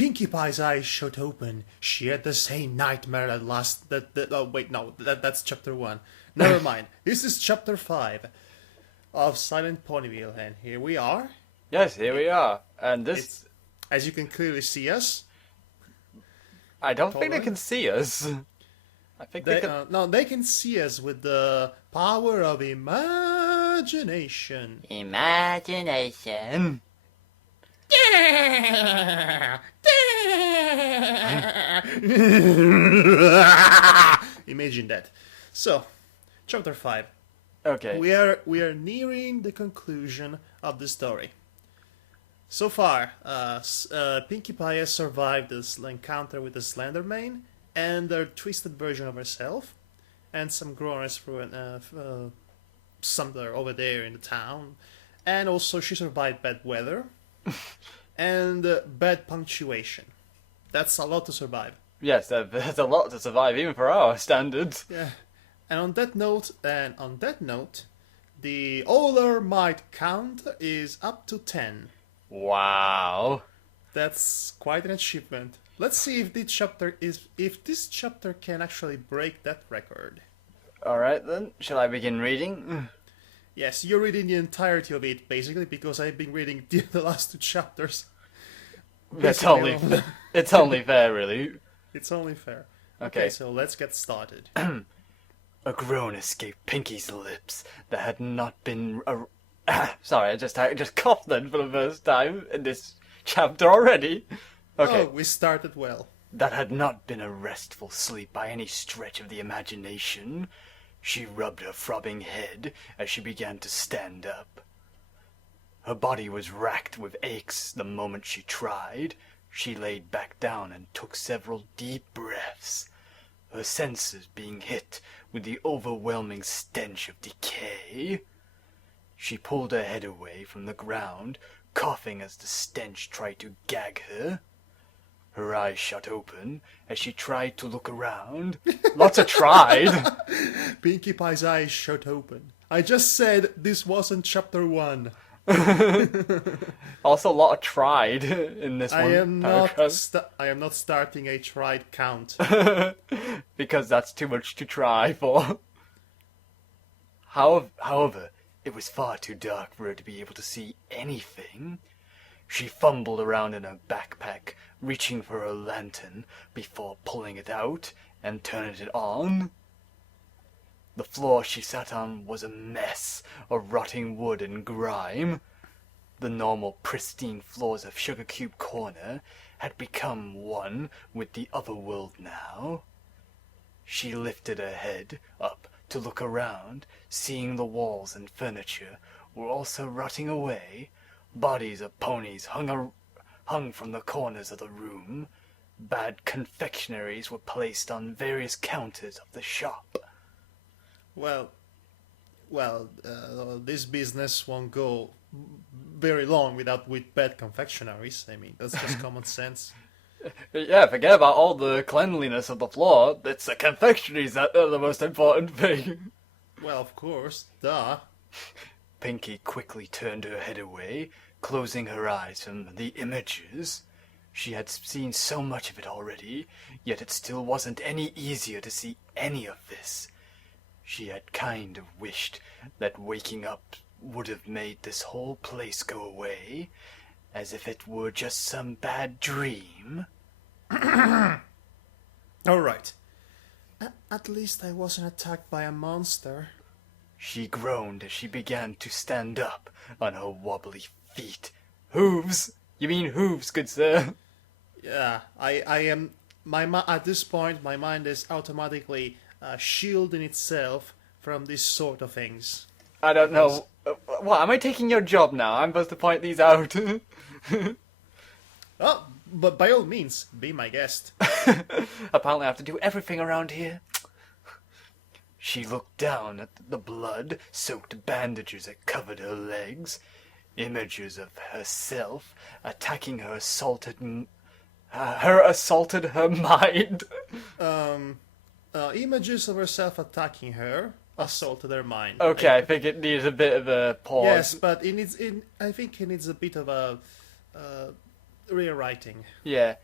Pinkie Pie's eyes shut open. She had the same nightmare that's chapter 1. Never mind. This is chapter 5 of Silent Ponyville, and here we are. Yes, here we are. And this... as you can clearly see us. I don't think they can see us. I think they can... No, they can see us with the power of imagination. Imagination. Imagine that. So, chapter 5. Okay. We are nearing the conclusion of the story. So far, Pinkie Pie has survived this encounter with the Slender Man and a twisted version of herself, and some groaners somewhere over there in the town, and also she survived bad weather and bad punctuation. That's a lot to survive. Yes, that's a lot to survive, even for our standards. Yeah. And on that note, the All Might count is up to 10. Wow. That's quite an achievement. Let's see if this chapter can actually break that record. Alright then, shall I begin reading? Yes, you're reading the entirety of it, basically, because I've been reading the last 2 chapters. It's only fair, really. It's only fair. Okay, so let's get started. A groan escaped Pinkie's lips that had not been... Sorry, I just coughed then for the first time in this chapter already. Okay. Oh, we started well. That had not been a restful sleep by any stretch of the imagination. She rubbed her throbbing head as she began to stand up. Her body was racked with aches the moment she tried. She laid back down and took several deep breaths, her senses being hit with the overwhelming stench of decay. She pulled her head away from the ground, coughing as the stench tried to gag her. Her eyes shut open as she tried to look around. Lots of tried. Pinkie Pie's eyes shut open. I just said this wasn't chapter 1. Also a lot of tried in this one. I am not starting a tried count. Because that's too much to try for. However, it was far too dark for her to be able to see anything. She fumbled around in her backpack, reaching for her lantern before pulling it out and turning it on. The floor she sat on was a mess of rotting wood and grime. The normal pristine floors of Sugar Cube Corner had become one with the other world now. She lifted her head up to look around, seeing the walls and furniture were also rotting away. Bodies of ponies hung from the corners of the room. Bad confectionaries were placed on various counters of the shop. Well, this business won't go very long with bad confectionaries. I mean, that's just common sense. Yeah, forget about all the cleanliness of the floor. It's the confectionaries that are the most important thing. Well, of course, duh. Pinkie quickly turned her head away, closing her eyes from the images. She had seen so much of it already, yet it still wasn't any easier to see any of this. She had kind of wished that waking up would have made this whole place go away, as if it were just some bad dream. Alright. At least I wasn't attacked by a monster. She groaned as she began to stand up on her wobbly feet. Hooves? You mean hooves, good sir? Yeah, I am... at this point, my mind is automatically shielding itself from this sort of things. I don't know. What, am I taking your job now? I'm supposed to point these out. Oh, but by all means, be my guest. Apparently I have to do everything around here. She looked down at the blood-soaked bandages that covered her legs. Images of herself attacking her assaulted her mind. Images of herself attacking her assaulted her mind. Okay, I think it needs a bit of a pause. Yes, but I think it needs a bit of a rewriting. Yeah.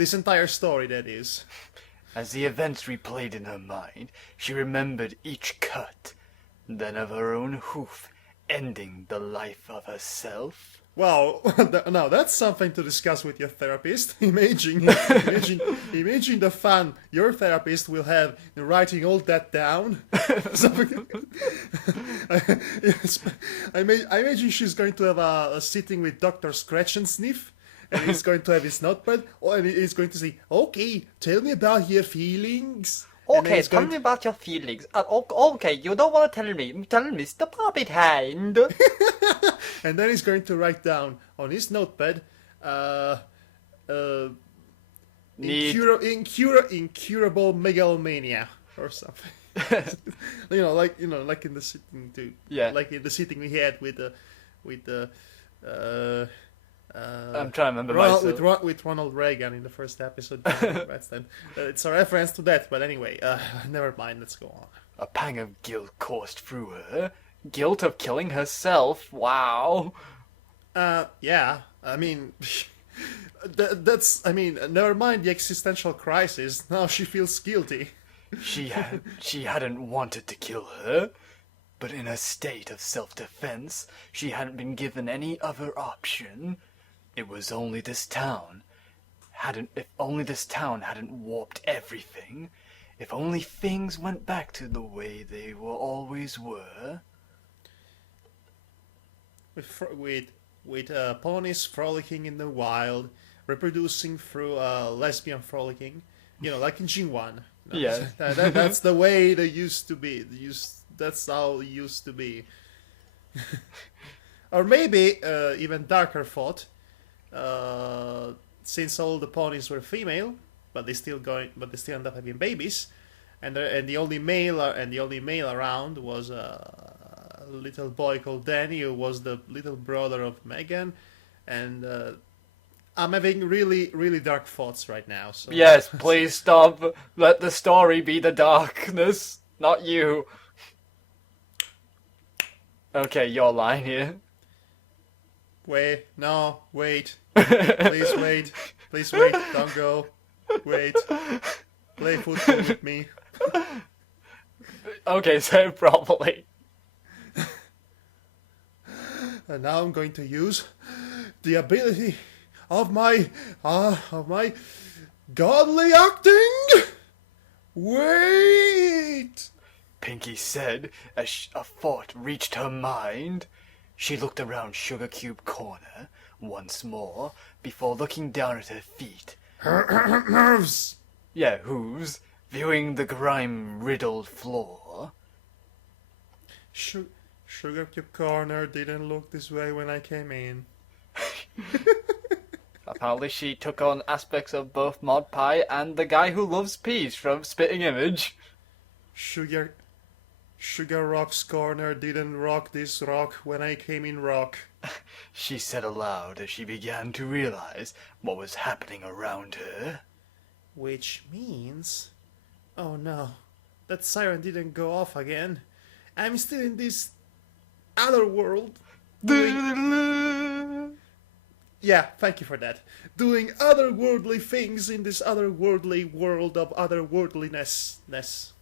This entire story, that is. As the events replayed in her mind, she remembered each cut, then of her own hoof, ending the life of herself. Well, now that's something to discuss with your therapist. Imagine the fun your therapist will have in writing all that down. I imagine she's going to have a sitting with Dr. Scratch and Sniff, and he's going to have his notepad, and he's going to say, "Okay, tell me about your feelings." Okay, tell me about your feelings. Okay, you don't want to tell me. Tell Mr. Puppet Hand. And then he's going to write down on his notepad, incurable megalomania or something. like in the sitting like in the sitting we had with the I'm trying to remember myself. With Ronald Reagan in the first episode. It's a reference to that, but anyway, never mind. Let's go on. A pang of guilt coursed through her. Guilt of killing herself. Wow. Yeah. I mean, that's. I mean, never mind the existential crisis. Now she feels guilty. She hadn't wanted to kill her, but in a state of self-defense, she hadn't been given any other option. It was only this town. If only this town hadn't warped everything. If only things went back to the way they always were. With ponies frolicking in the wild, reproducing through lesbian frolicking, like in Jinwan. Yeah, that's the way they used to be. That's how it used to be. Or maybe even darker thought. Since all the ponies were female, but they still end up having babies, and the only male around was a little boy called Danny, who was the little brother of Megan, and I'm having really, really dark thoughts right now. So yes, please stop. Let the story be the darkness, not you. Okay, your line here. Wait. Please wait. Please wait. Don't go. Wait. Play football with me. Okay, say it properly. And now I'm going to use the ability of my godly acting. Wait. Pinkie said as a thought reached her mind. She looked around Sugar Cube Corner once more before looking down at her feet. Nerves. Yeah, hooves, viewing the grime-riddled floor. Sugar Cube Corner didn't look this way when I came in. Apparently she took on aspects of both Mod Pie and the guy who loves peas from Spitting Image. Sugar Rock's Corner didn't rock this rock when I came in rock. She said aloud as she began to realize what was happening around her. Which means... Oh no, that siren didn't go off again. I'm still in this other world. Yeah, thank you for that. Doing otherworldly things in this otherworldly world of otherworldliness.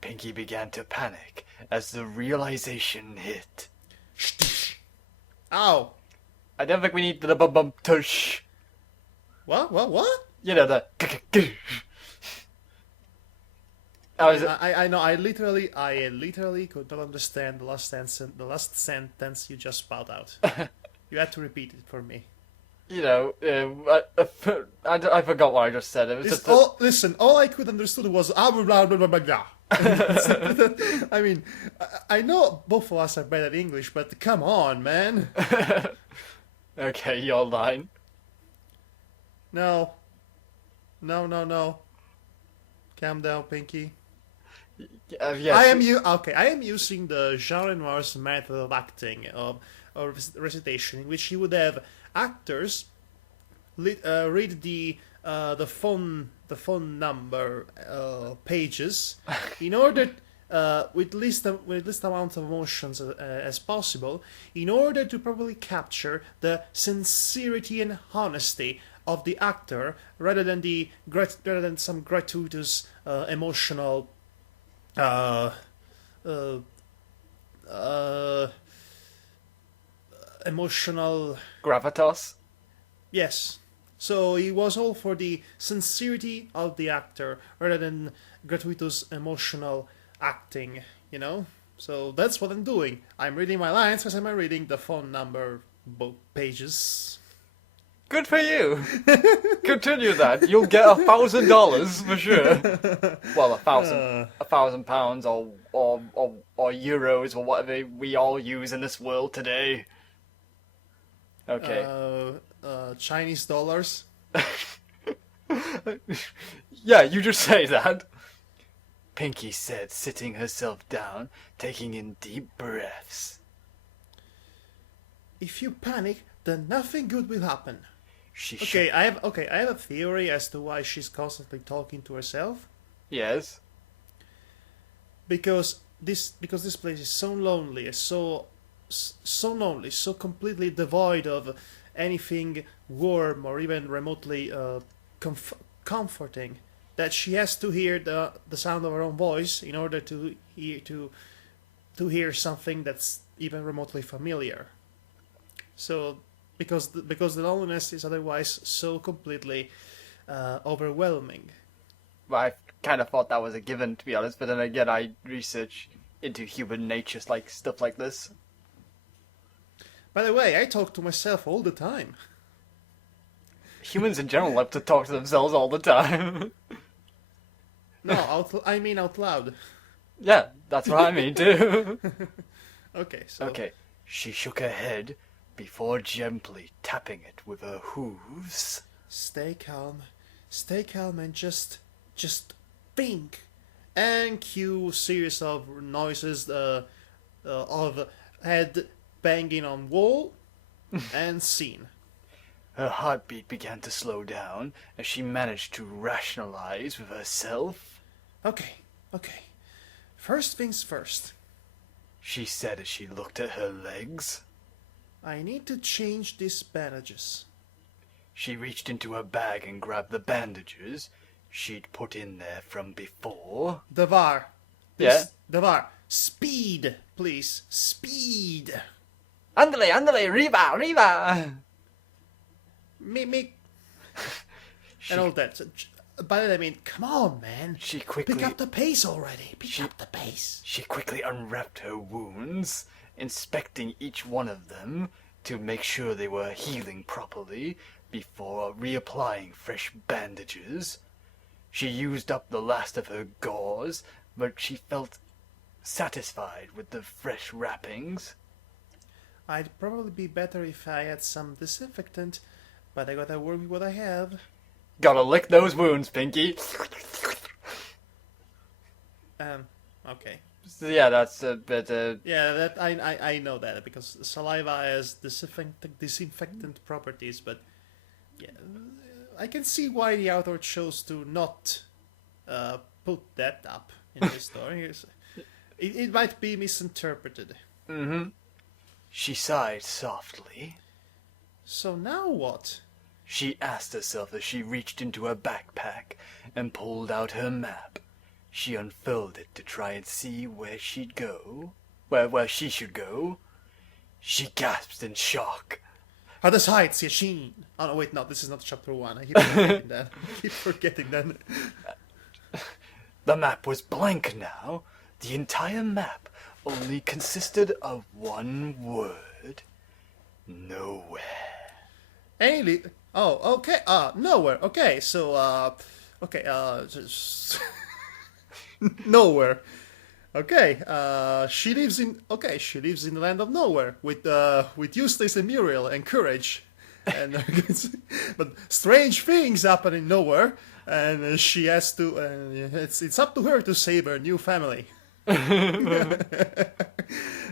Pinkie began to panic as the realization hit. Ow! I don't think we need the bump tush. What? You know, the... I know. I literally could not understand the last sentence you just spout out. You had to repeat it for me. You know, I forgot what I just said. It was Listen, all I could understood was blah blah blah blah blah. I mean, I know both of us are bad at English, but come on, man. Okay, your line. No. Calm down, Pinkie. Yes. I am using the Jean Renoir's method of acting of recitation, in which you would have actors read the phone number pages in order with least amount of emotions as possible, in order to properly capture the sincerity and honesty of the actor rather than some gratuitous emotional uh, uh, emotional. Gravitas? Yes. So it was all for the sincerity of the actor rather than gratuitous emotional acting, you know? So that's what I'm doing. I'm reading my lines as I'm reading the phone number pages. Good for you. Continue that. You'll get $1,000 for sure. Well, £1,000 or euros or whatever we all use in this world today. Okay. Chinese dollars. Yeah, you just say that. Pinkie said, sitting herself down, taking in deep breaths. If you panic, then nothing good will happen. She I have a theory as to why she's constantly talking to herself. Yes. Because this place is so lonely, so lonely, so completely devoid of anything warm or even remotely comforting, that she has to hear the sound of her own voice in order to hear something that's even remotely familiar. So because the loneliness is otherwise so completely overwhelming. Well, I kind of thought that was a given, to be honest, but then again, I research into human nature, like stuff like this. By the way, I talk to myself all the time. Humans in general like to talk to themselves all the time. No, I mean out loud. Yeah, that's what I mean too. Okay, so... Okay, she shook her head before gently tapping it with her hooves. Stay calm, and just think. And cue series of noises of head banging on wall and scene. Her heartbeat began to slow down as she managed to rationalize with herself. Okay. First things first. She said as she looked at her legs. I need to change these bandages. She reached into her bag and grabbed the bandages she'd put in there from before. Devar. Yeah? Devar. Speed, please. Speed. Andale, arriba! Me. And all that. By that I mean, come on, man. She quickly... Pick up the pace already. Pick up the pace. She quickly unwrapped her wounds, inspecting each one of them to make sure they were healing properly before reapplying fresh bandages. She used up the last of her gauze, but she felt satisfied with the fresh wrappings. I'd probably be better if I had some disinfectant, but I gotta work with what I have. Gotta lick those wounds, Pinkie. Okay. So yeah, that's a bit... Yeah, that I know that, because saliva has disinfectant properties, but yeah, I can see why the author chose to not put that up in the story. It might be misinterpreted. Mm-hmm. She sighed softly. So now what? She asked herself as she reached into her backpack and pulled out her map. She unfurled it to try and see where she'd go. Where she should go. She gasped in shock. Other side, Yashin. Oh no, wait, no, this is not chapter 1. I keep forgetting that. The map was blank now. The entire map only consisted of one word. Nowhere. Oh, okay. Nowhere. Okay, so just nowhere. Okay. She lives in the land of nowhere with Eustace and Muriel and courage, and but strange things happen in nowhere, and she has to. It's up to her to save her new family. And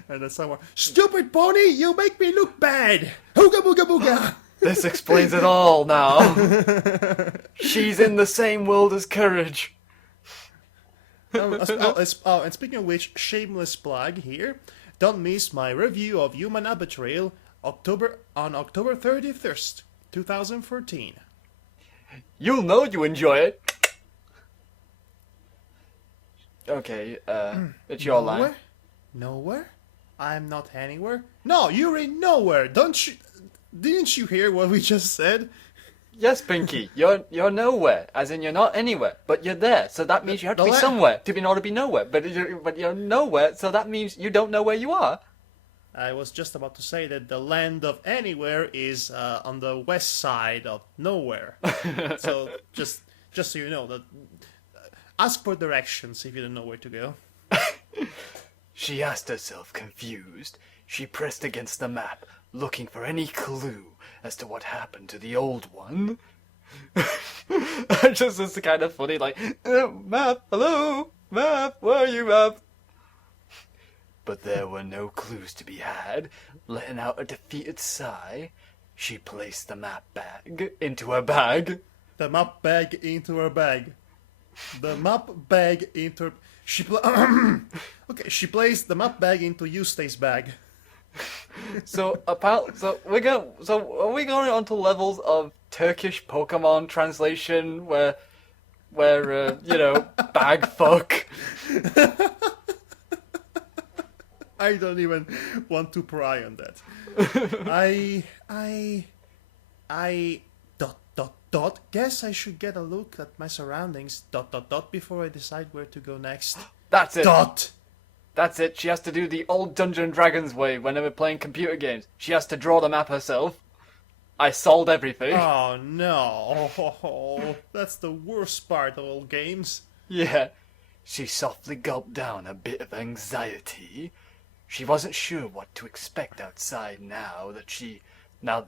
then someone, stupid pony, you make me look bad. Hooga booga booga. This explains it all now. She's in the same world as Courage. And speaking of which, shameless plug here. Don't miss my review of Human Betrayal on October 31st, 2014. You'll know you enjoy it. Okay, it's your line. Nowhere? Nowhere? I'm not anywhere? No, you're in nowhere! Didn't you hear what we just said? Yes, Pinkie, you're nowhere, as in you're not anywhere, but you're there, so that means you have to be The la- somewhere to be in order to be nowhere. But you're nowhere, so that means you don't know where you are. I was just about to say that the land of anywhere is on the west side of nowhere. So just so you know that, ask for directions if you don't know where to go. She asked herself, confused. She pressed against the map, looking for any clue as to what happened to the old one. Just it's kind of funny, like, map, hello, map, where are you, map? But there were no clues to be had. Letting out a defeated sigh, she placed the map bag into her bag. The map bag into her bag. The map bag into... Okay, she placed the map bag into Eustace's bag. So are we going on to levels of Turkish Pokemon translation where bag fuck? I don't even want to pry on that. I guess I should get a look at my surroundings before I decide where to go next. That's it. Dot. That's it. She has to do the old Dungeons and Dragons way whenever playing computer games. She has to draw the map herself. I solved everything. Oh no. That's the worst part of all games. Yeah. She softly gulped down a bit of anxiety. She wasn't sure what to expect outside now that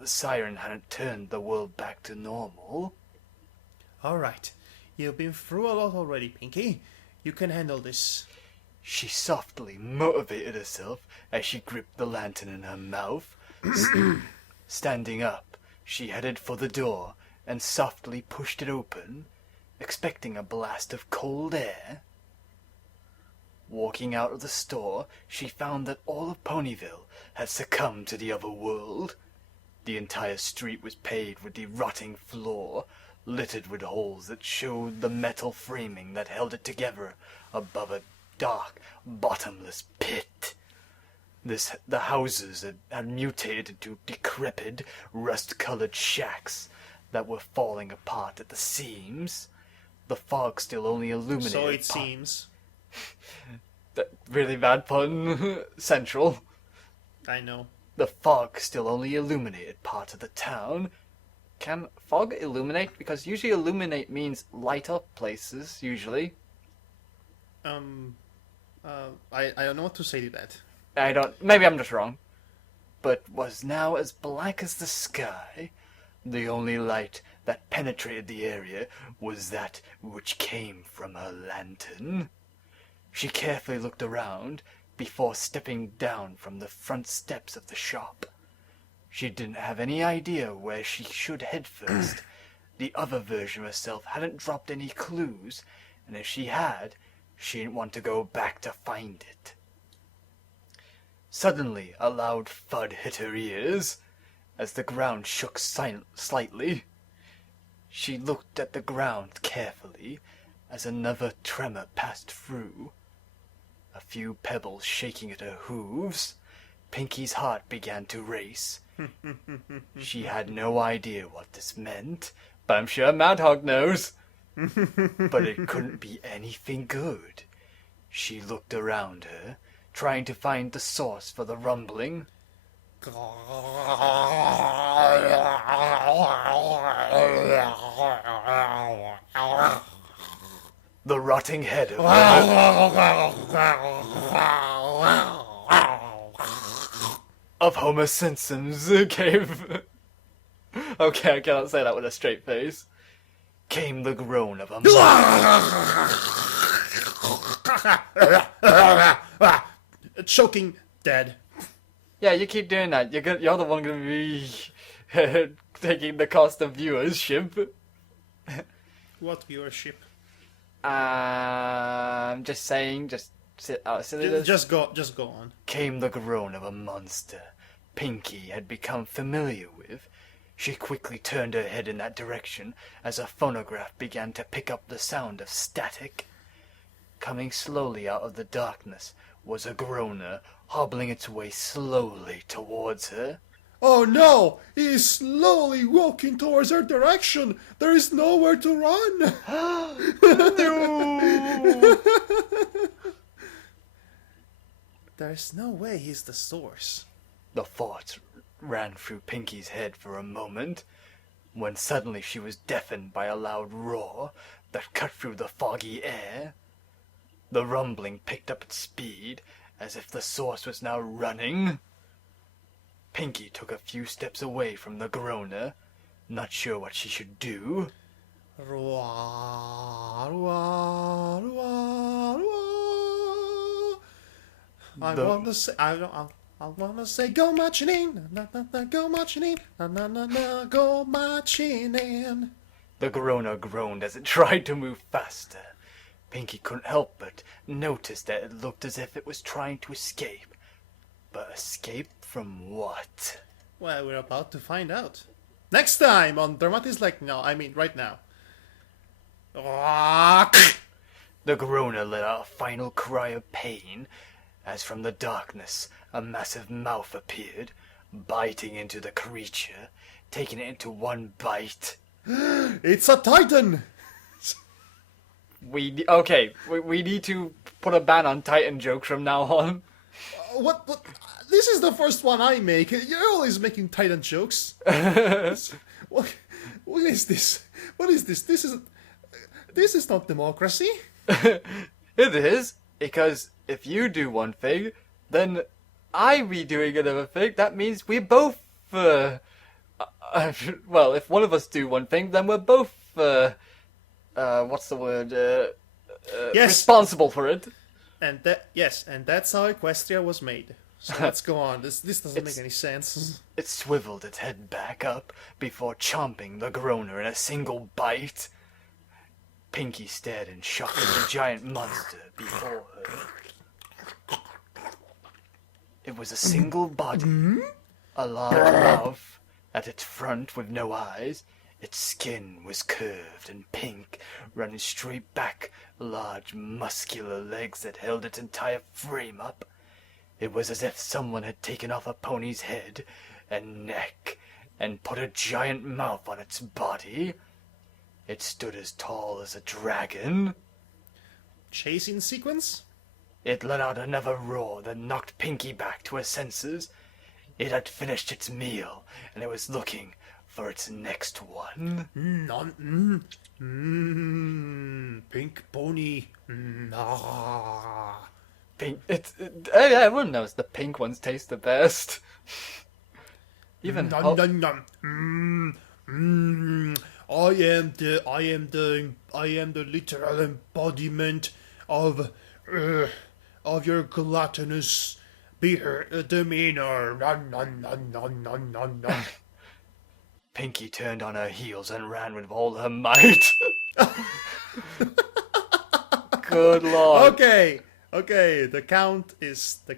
the siren hadn't turned the world back to normal. Alright. You've been through a lot already, Pinkie. You can handle this. She softly motivated herself as she gripped the lantern in her mouth. Standing up, she headed for the door and softly pushed it open, expecting a blast of cold air. Walking out of the store, she found that all of Ponyville had succumbed to the other world. The entire street was paved with the rotting floor, littered with holes that showed the metal framing that held it together above a dark, bottomless pit. The houses had mutated into decrepit, rust-colored shacks that were falling apart at the seams. The fog still only illuminated... So it seems. That really bad pun. Central. I know. The fog still only illuminated part of the town. Can fog illuminate? Because usually illuminate means light up places, usually. I don't know what to say to that. Maybe I'm just wrong. But was now as black as the sky. The only light that penetrated the area was that which came from her lantern. She carefully looked around before stepping down from the front steps of the shop. She didn't have any idea where she should head first. The other version of herself hadn't dropped any clues, and if she had, she didn't want to go back to find it. Suddenly, a loud thud hit her ears, as the ground shook slightly. She looked at the ground carefully, as another tremor passed through. A few pebbles shaking at her hooves. Pinkie's heart began to race. She had no idea what this meant, but I'm sure Madhog knows. But it couldn't be anything good. She looked around her, trying to find the source for the rumbling. The rotting head of Homer Simpson's came... Okay, I cannot say that with a straight face. Came the groan of a Choking dead. Yeah, you keep doing that. You're the one going to be taking the cost of viewership. What viewership? Just saying, just sit out. Just go on. Came the groan of a monster Pinkie had become familiar with. She quickly turned her head in that direction as a phonograph began to pick up the sound of static. Coming slowly out of the darkness was a groaner, hobbling its way slowly towards her. Oh no! He is slowly walking towards our direction! There is nowhere to run! No! There's no way he's the source. The thoughts ran through Pinkie's head for a moment, when suddenly she was deafened by a loud roar that cut through the foggy air. The rumbling picked up its speed, as if the source was now running. Pinkie took a few steps away from the groaner, not sure what she should do. Rua, rua, rua, rua. I wanna say go marching in, na na na, go marching in, na na na na, go marching in. The groaner groaned as it tried to move faster. Pinkie couldn't help but notice that it looked as if it was trying to escape. But escape from what? Well, we're about to find out. Next time on Dramatis Lectio. No, I mean right now. The groaner let out a final cry of pain, as from the darkness a massive mouth appeared, biting into the creature, taking it into one bite. It's a titan! We need to put a ban on Titan jokes from now on. What? This is the first one I make. You're always making titan jokes. What is this? What is this? This is not democracy. It is, because if you do one thing, then I be doing another thing. That means we're both, well, if one of us do one thing, then we're both, what's the word, Yes. responsible for it. And that's how Equestria was made. So let's go on. This doesn't make any sense. It swiveled its head back up before chomping the groaner in a single bite. Pinkie stared in shock at the giant monster before her. It was a single body, a large mouth at its front with no eyes. Its skin was curved and pink, running straight back, large muscular legs that held its entire frame up. It was as if someone had taken off a pony's head and neck and put a giant mouth on its body. It stood as tall as a dragon. Chasing sequence? It let out another roar that knocked Pinkie back to her senses. It had finished its meal, and it was looking for its next one. Pink pony. Pink. Everyone knows the pink ones taste the best. Even I am the literal embodiment of your gluttonous demeanor. Pinkie turned on her heels and ran with all her might. Good lord. Okay. The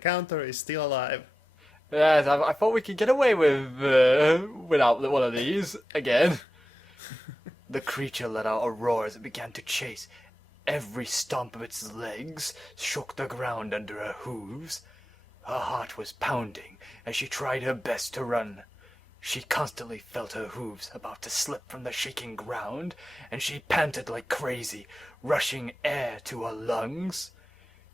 counter is still alive. Yes, I thought we could get away without one of these again. The creature let out a roar as it began to chase. Every stomp of its legs shook the ground under her hooves. Her heart was pounding as she tried her best to run. She constantly felt her hooves about to slip from the shaking ground, and she panted like crazy, rushing air to her lungs.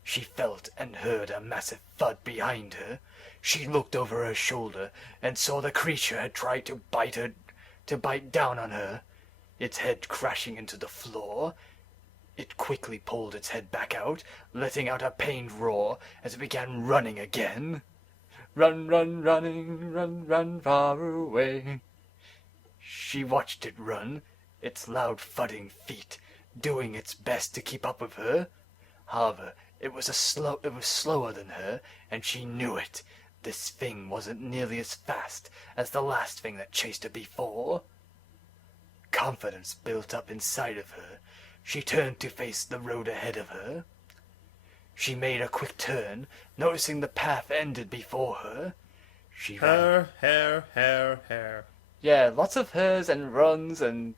She felt and heard a massive thud behind her. She looked over her shoulder and saw the creature had tried to bite down on her, its head crashing into the floor. It quickly pulled its head back out, letting out a pained roar as it began running again. Run, run, running, run, run far away. She watched it run, its loud thudding feet doing its best to keep up with her. However, it was slower than her, and she knew it. This thing wasn't nearly as fast as the last thing that chased her before. Confidence built up inside of her. She turned to face the road ahead of her. She made a quick turn, noticing the path ended before her. She ran. Hair. Yeah, lots of hers and runs and...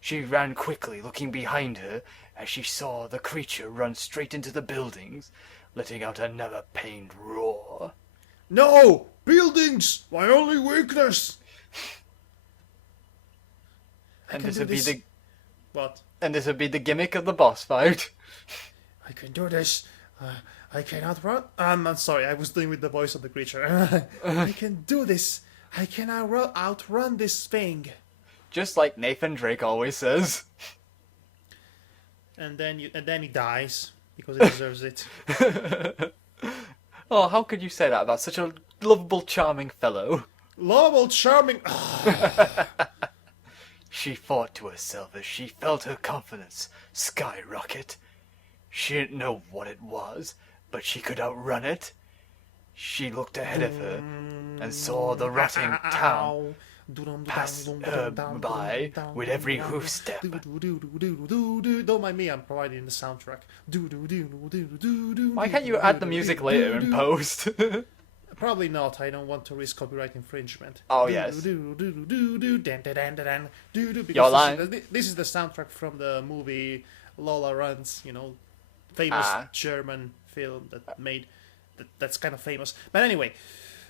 She ran quickly, looking behind her, as she saw the creature run straight into the buildings, letting out another pained roar. No! Buildings! My only weakness! And this would be the... What? And this would be the gimmick of the boss fight. I can do this. I can outrun. I'm sorry, I was doing with the voice of the creature. I can do this. I can outrun this thing. Just like Nathan Drake always says. And then he dies because he deserves it. Oh, how could you say that about such a lovable, charming fellow? Lovable, charming. She thought to herself as she felt her confidence skyrocket. She didn't know what it was, but she could outrun it. She looked ahead of her and saw the rotting town pass her by with every hoof step. Don't mind me, I'm providing the soundtrack. Why can't you add the music later in post? Probably not. I don't want to risk copyright infringement. Oh, yes. Your line. This is the soundtrack from the movie Lola Runs, famous German film that made... That's kind of famous. But anyway,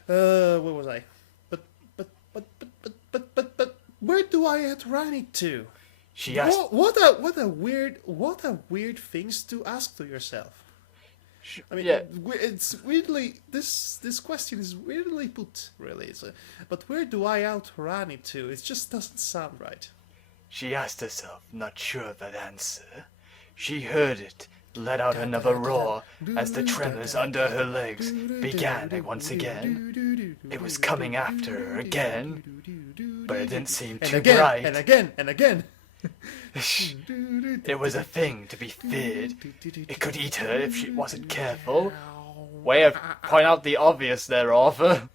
where was I? But where do I outrun it to? She asked... What a weird things to ask to yourself. I mean, yeah. It's weirdly this question is weirdly put, really. But where do I outrun it to? It just doesn't sound right. She asked herself, not sure of that answer. She heard it let out another roar as the tremors under her legs began once again. It was coming after her again, but it didn't seem too bright. And again, and again. It was a thing to be feared. It could eat her if she wasn't careful. Way of point out the obvious there, Arthur.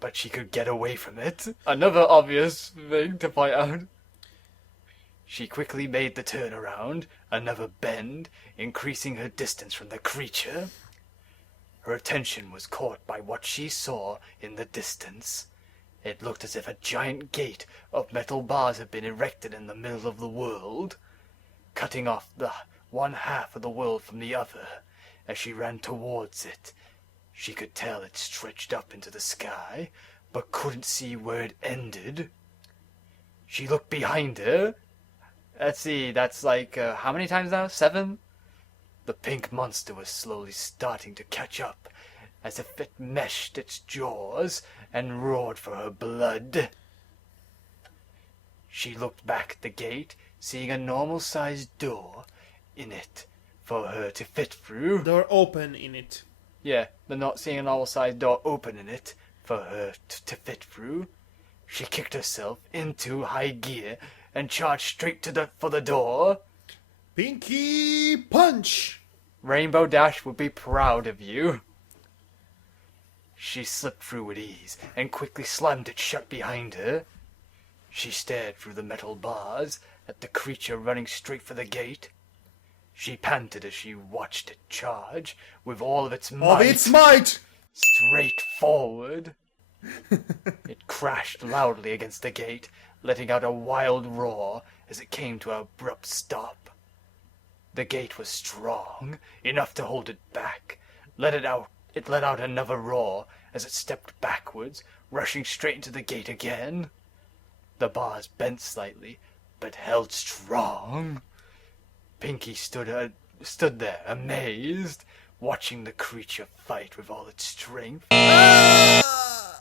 But she could get away from it. Another obvious thing to point out. She quickly made the turn around, another bend, increasing her distance from the creature. Her attention was caught by what she saw in the distance. It looked as if a giant gate of metal bars had been erected in the middle of the world, cutting off the one half of the world from the other. As she ran towards it, she could tell it stretched up into the sky, but couldn't see where it ended. She looked behind her. Let's see, that's like, how many times now? 7? The pink monster was slowly starting to catch up, as if it meshed its jaws and roared for her blood. She looked back at the gate, seeing a normal-sized door in it for her to fit through. Door open in it. Yeah, they're not seeing a normal-sized door. Open in it for her to fit through. She kicked herself into high gear and charged straight for the door. Pinkie punch! Rainbow Dash would be proud of you. She slipped through with ease and quickly slammed it shut behind her. She stared through the metal bars at the creature running straight for the gate. She panted as she watched it charge with all of its might. Of its might! Straight forward. It crashed loudly against the gate, letting out a wild roar as it came to an abrupt stop. The gate was strong, enough to hold it back. It let out another roar as it stepped backwards, rushing straight into the gate again. The bars bent slightly, but held strong. Pinkie stood there, amazed, watching the creature fight with all its strength.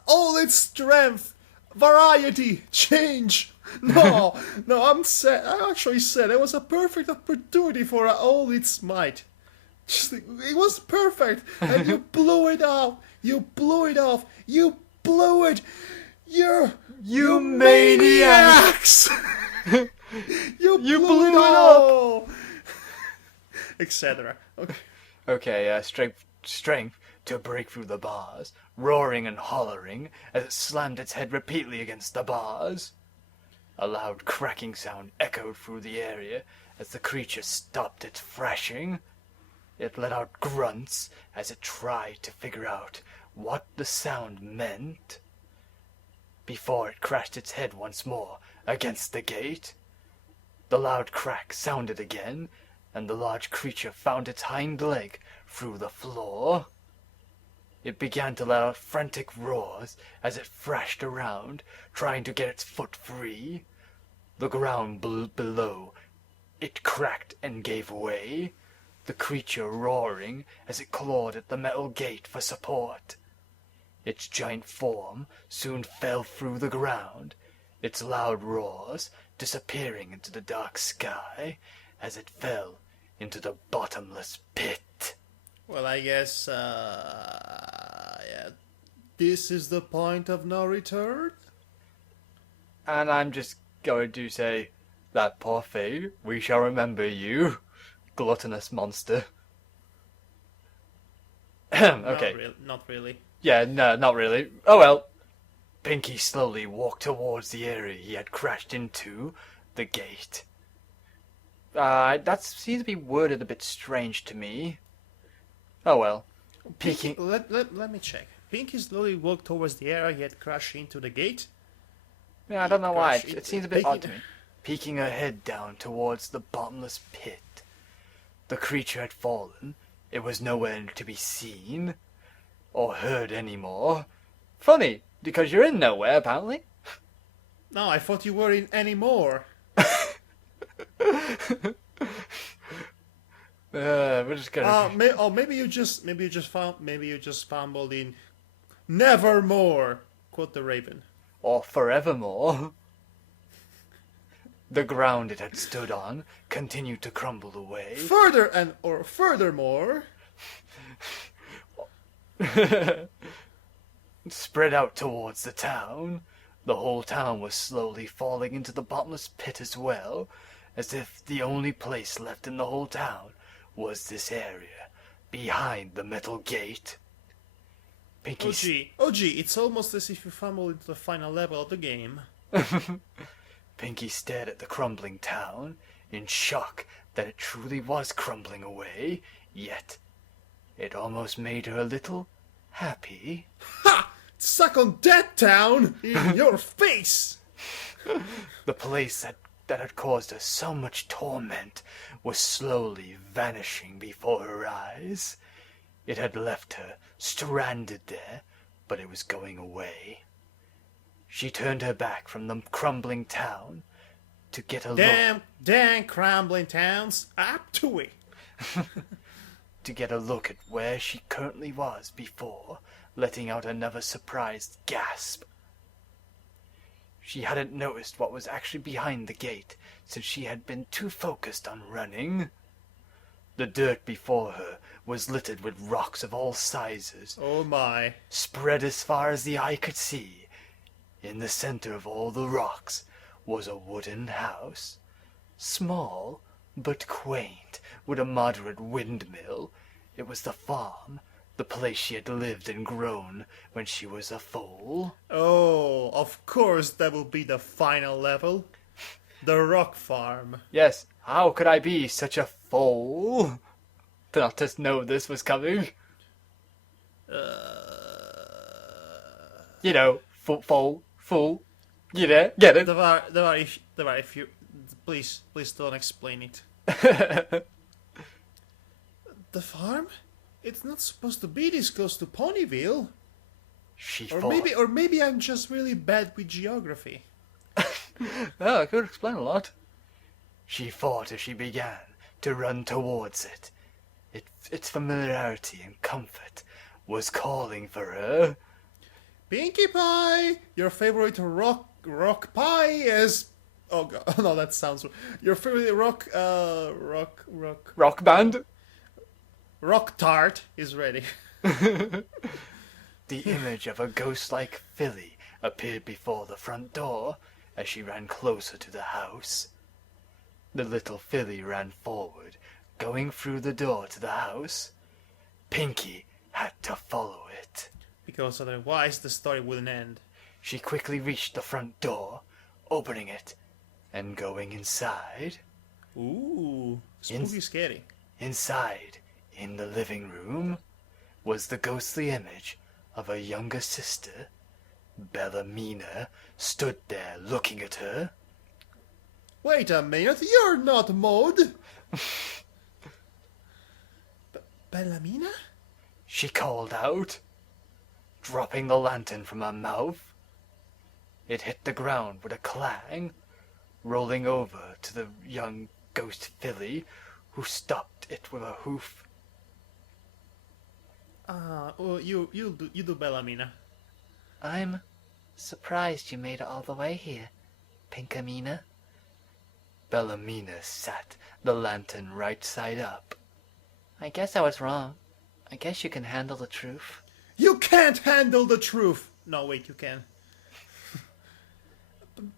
All its strength! Variety! Change! No, I'm sad. I actually said it was a perfect opportunity for all its might. It was perfect, and you blew it off. You blew it off. You blew it. You maniacs! you blew it off. Etc. Okay. Okay, strength to break through the bars, roaring and hollering as it slammed its head repeatedly against the bars. A loud cracking sound echoed through the area as the creature stopped its thrashing. It let out grunts as it tried to figure out what the sound meant. before it crashed its head once more against the gate. The loud crack sounded again, and the large creature found its hind leg through the floor. It began to let out frantic roars as it thrashed around, trying to get its foot free. The ground below it cracked and gave way, the creature roaring as it clawed at the metal gate for support. Its giant form soon fell through the ground, its loud roars disappearing into the dark sky as it fell into the bottomless pit. Well, I guess, this is the point of no return? And I'm just going to say, that poor thing, we shall remember you, gluttonous monster. Okay. Not really. Yeah, no, not really. Oh well. Pinkie slowly walked towards the area he had crashed into, the gate. That seems to be worded a bit strange to me. Oh well. Pinkie, let me check. Pinkie slowly walked towards the area he had crashed into the gate. Yeah, I don't know why. It seems a bit odd to me. Peeking her head down towards the bottomless pit. The creature had fallen. It was nowhere to be seen or heard anymore. Funny, because you're in nowhere, apparently. No, I thought you were in any more. We're just gonna. Maybe you just fumbled in nevermore. Quote the Raven. Or forevermore. The ground it had stood on continued to crumble away. Furthermore. Spread out towards the town. The whole town was slowly falling into the bottomless pit as well, as if the only place left in the whole town was this area, behind the metal gate. Oh gee, it's almost as if you fumbled into the final level of the game. Pinkie stared at the crumbling town, in shock that it truly was crumbling away, yet it almost made her a little happy. Ha! Suck on that town! In your face! The place that had caused her so much torment was slowly vanishing before her eyes. It had left her stranded there, but it was going away. She turned her back from the crumbling town to get a look. Damn crumbling towns, up to it. To get a look at where she currently was before letting out another surprised gasp. She hadn't noticed what was actually behind the gate, since she had been too focused on running. The dirt before her was littered with rocks of all sizes. Oh my. Spread as far as the eye could see. In the center of all the rocks was a wooden house. Small, but quaint, with a moderate windmill. It was the farm, the place she had lived and grown when she was a foal. Oh, of course that will be the final level. The rock farm. Yes, how could I be such a fool? Did not just know this was coming. You know, fool. You know, get it? If you please don't explain it. The farm? It's not supposed to be this close to Ponyville. Or maybe I'm just really bad with geography. Oh, I could explain a lot. She thought as she began to run towards it. Its familiarity and comfort was calling for her. Pinkie Pie, your favorite rock pie is. Oh god, no, that sounds. Your favorite rock Band? Rock tart is ready. The image of a ghost-like filly appeared before the front door as she ran closer to the house. The little filly ran forward, going through the door to the house. Pinkie had to follow it. Because otherwise the story wouldn't end. She quickly reached the front door, opening it, and going inside. Ooh, spooky scary. Inside, in the living room, was the ghostly image of a younger sister, Bellamina stood there looking at her. Wait a minute, you're not Maud! Bellamina? She called out, dropping the lantern from her mouth. It hit the ground with a clang, rolling over to the young ghost filly, who stopped it with a hoof. You do Bellamina. I'm surprised you made it all the way here, Pinkamina. Bellamina sat the lantern right side up. I guess I was wrong. I guess you can handle the truth. You can't handle the truth! No, wait, you can.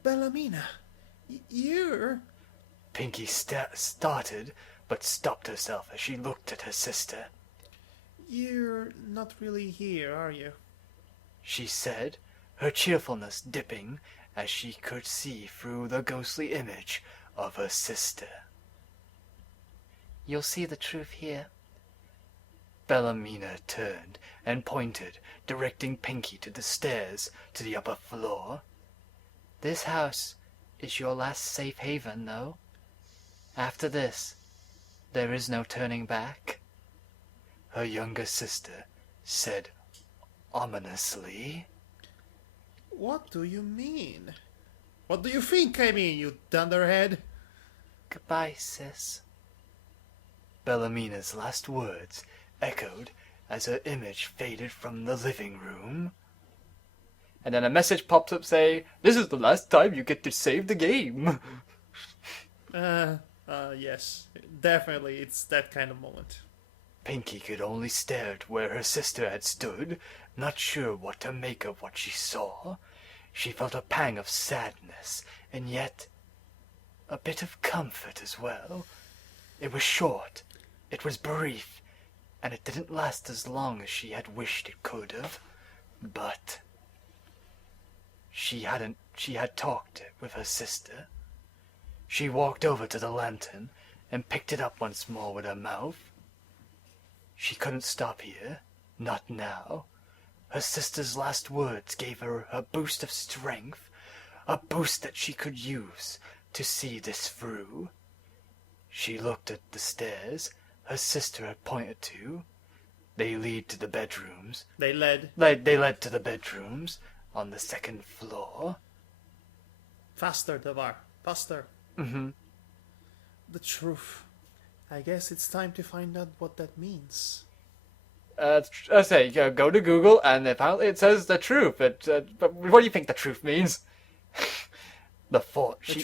Bellamina, you're... Pinkie started, but stopped herself as she looked at her sister. You're not really here, are you? She said, her cheerfulness dipping as she could see through the ghostly image of her sister. You'll see the truth here. Bellamina turned and pointed, directing Pinkie to the stairs to the upper floor. This house is your last safe haven, though. After this, there is no turning back. Her younger sister said ominously. What do you mean? What do you think I mean, you dunderhead? Goodbye, sis. Bellamina's last words echoed as her image faded from the living room. And then a message pops up saying, "This is the last time you get to save the game." Yes. Definitely, it's that kind of moment. Pinkie could only stare at where her sister had stood, not sure what to make of what she saw. She felt a pang of sadness, and yet a bit of comfort as well. It was short, it was brief, and it didn't last as long as she had wished it could have. But she had talked with her sister. She walked over to the lantern and picked it up once more with her mouth. She couldn't stop here, not now. Her sister's last words gave her a boost of strength, a boost that she could use to see this through. She looked at the stairs her sister had pointed to. They lead to the bedrooms. They led. They led to the bedrooms on the second floor. Faster, Devar. Faster. Mm-hmm. The truth. I guess it's time to find out what that means. I say, go to Google, and apparently it says the truth. But what do you think the truth means? The thought The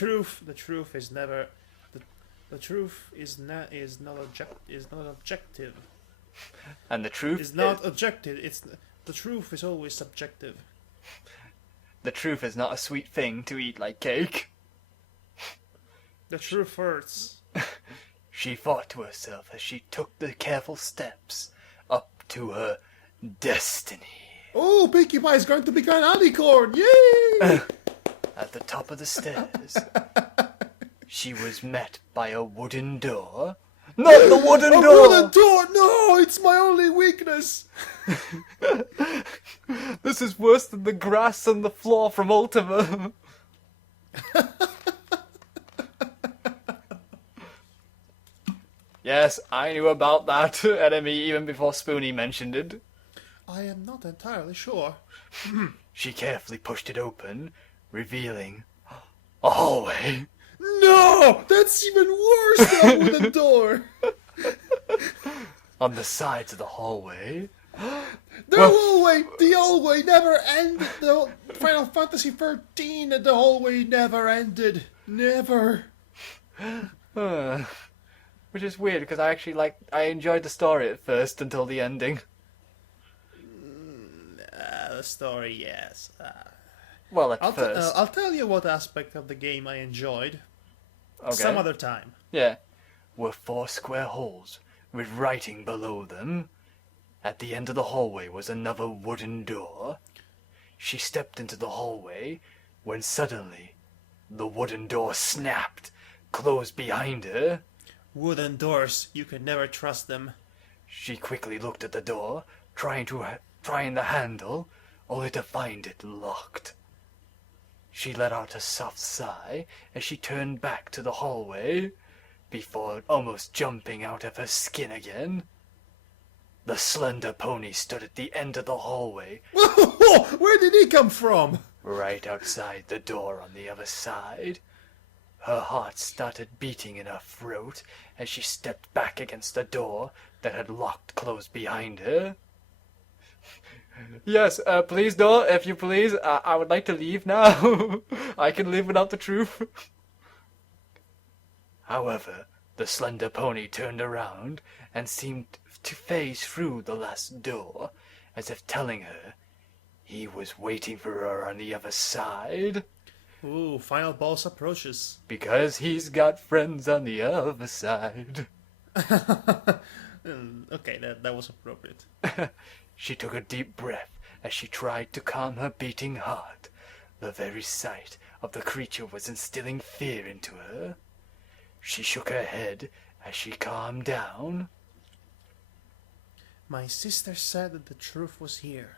truth is never. The truth is not objective. And the truth It's not objective. The truth is always subjective. The truth is not a sweet thing to eat like cake. The truth hurts. She thought to herself as she took the careful steps up to her destiny. Oh, Pinkie Pie is going to become an alicorn! Yay! At the top of the stairs, she was met by a wooden door. Not the wooden A door! wooden door! No, it's my only weakness. This is worse than the grass on the floor from Ultima. Yes, I knew about that enemy even before Spoonie mentioned it. I am not entirely sure. She carefully pushed it open, revealing a hallway. No, that's even worse than a wooden door. On the sides of the hallway, The hallway never ended. The Final Fantasy 13, the hallway never ended. Never. Which is weird because I enjoyed the story at first until the ending. The story, yes. Well, at first. I'll tell you what aspect of the game I enjoyed. Okay. Some other time. Yeah. were 4 square holes with writing below them. At the end of the hallway was another wooden door. She stepped into the hallway when suddenly the wooden door snapped, closed behind her. Wooden doors, you can never trust them. She quickly looked at the door, trying the handle, only to find it locked. She let out a soft sigh as she turned back to the hallway, before almost jumping out of her skin again. The slender pony stood at the end of the hallway, Where did he come from? right outside the door on the other side. Her heart started beating in her throat as she stepped back against the door that had locked closed behind her. Yes, please, door, if you please. I would like to leave now. I can live without the truth. However, the slender pony turned around and seemed to phase through the last door, as if telling her he was waiting for her on the other side, Ooh, final boss approaches. because he's got friends on the other side. Okay, that was appropriate. She took a deep breath as she tried to calm her beating heart. The very sight of the creature was instilling fear into her. She shook her head as she calmed down. My sister said that the truth was here.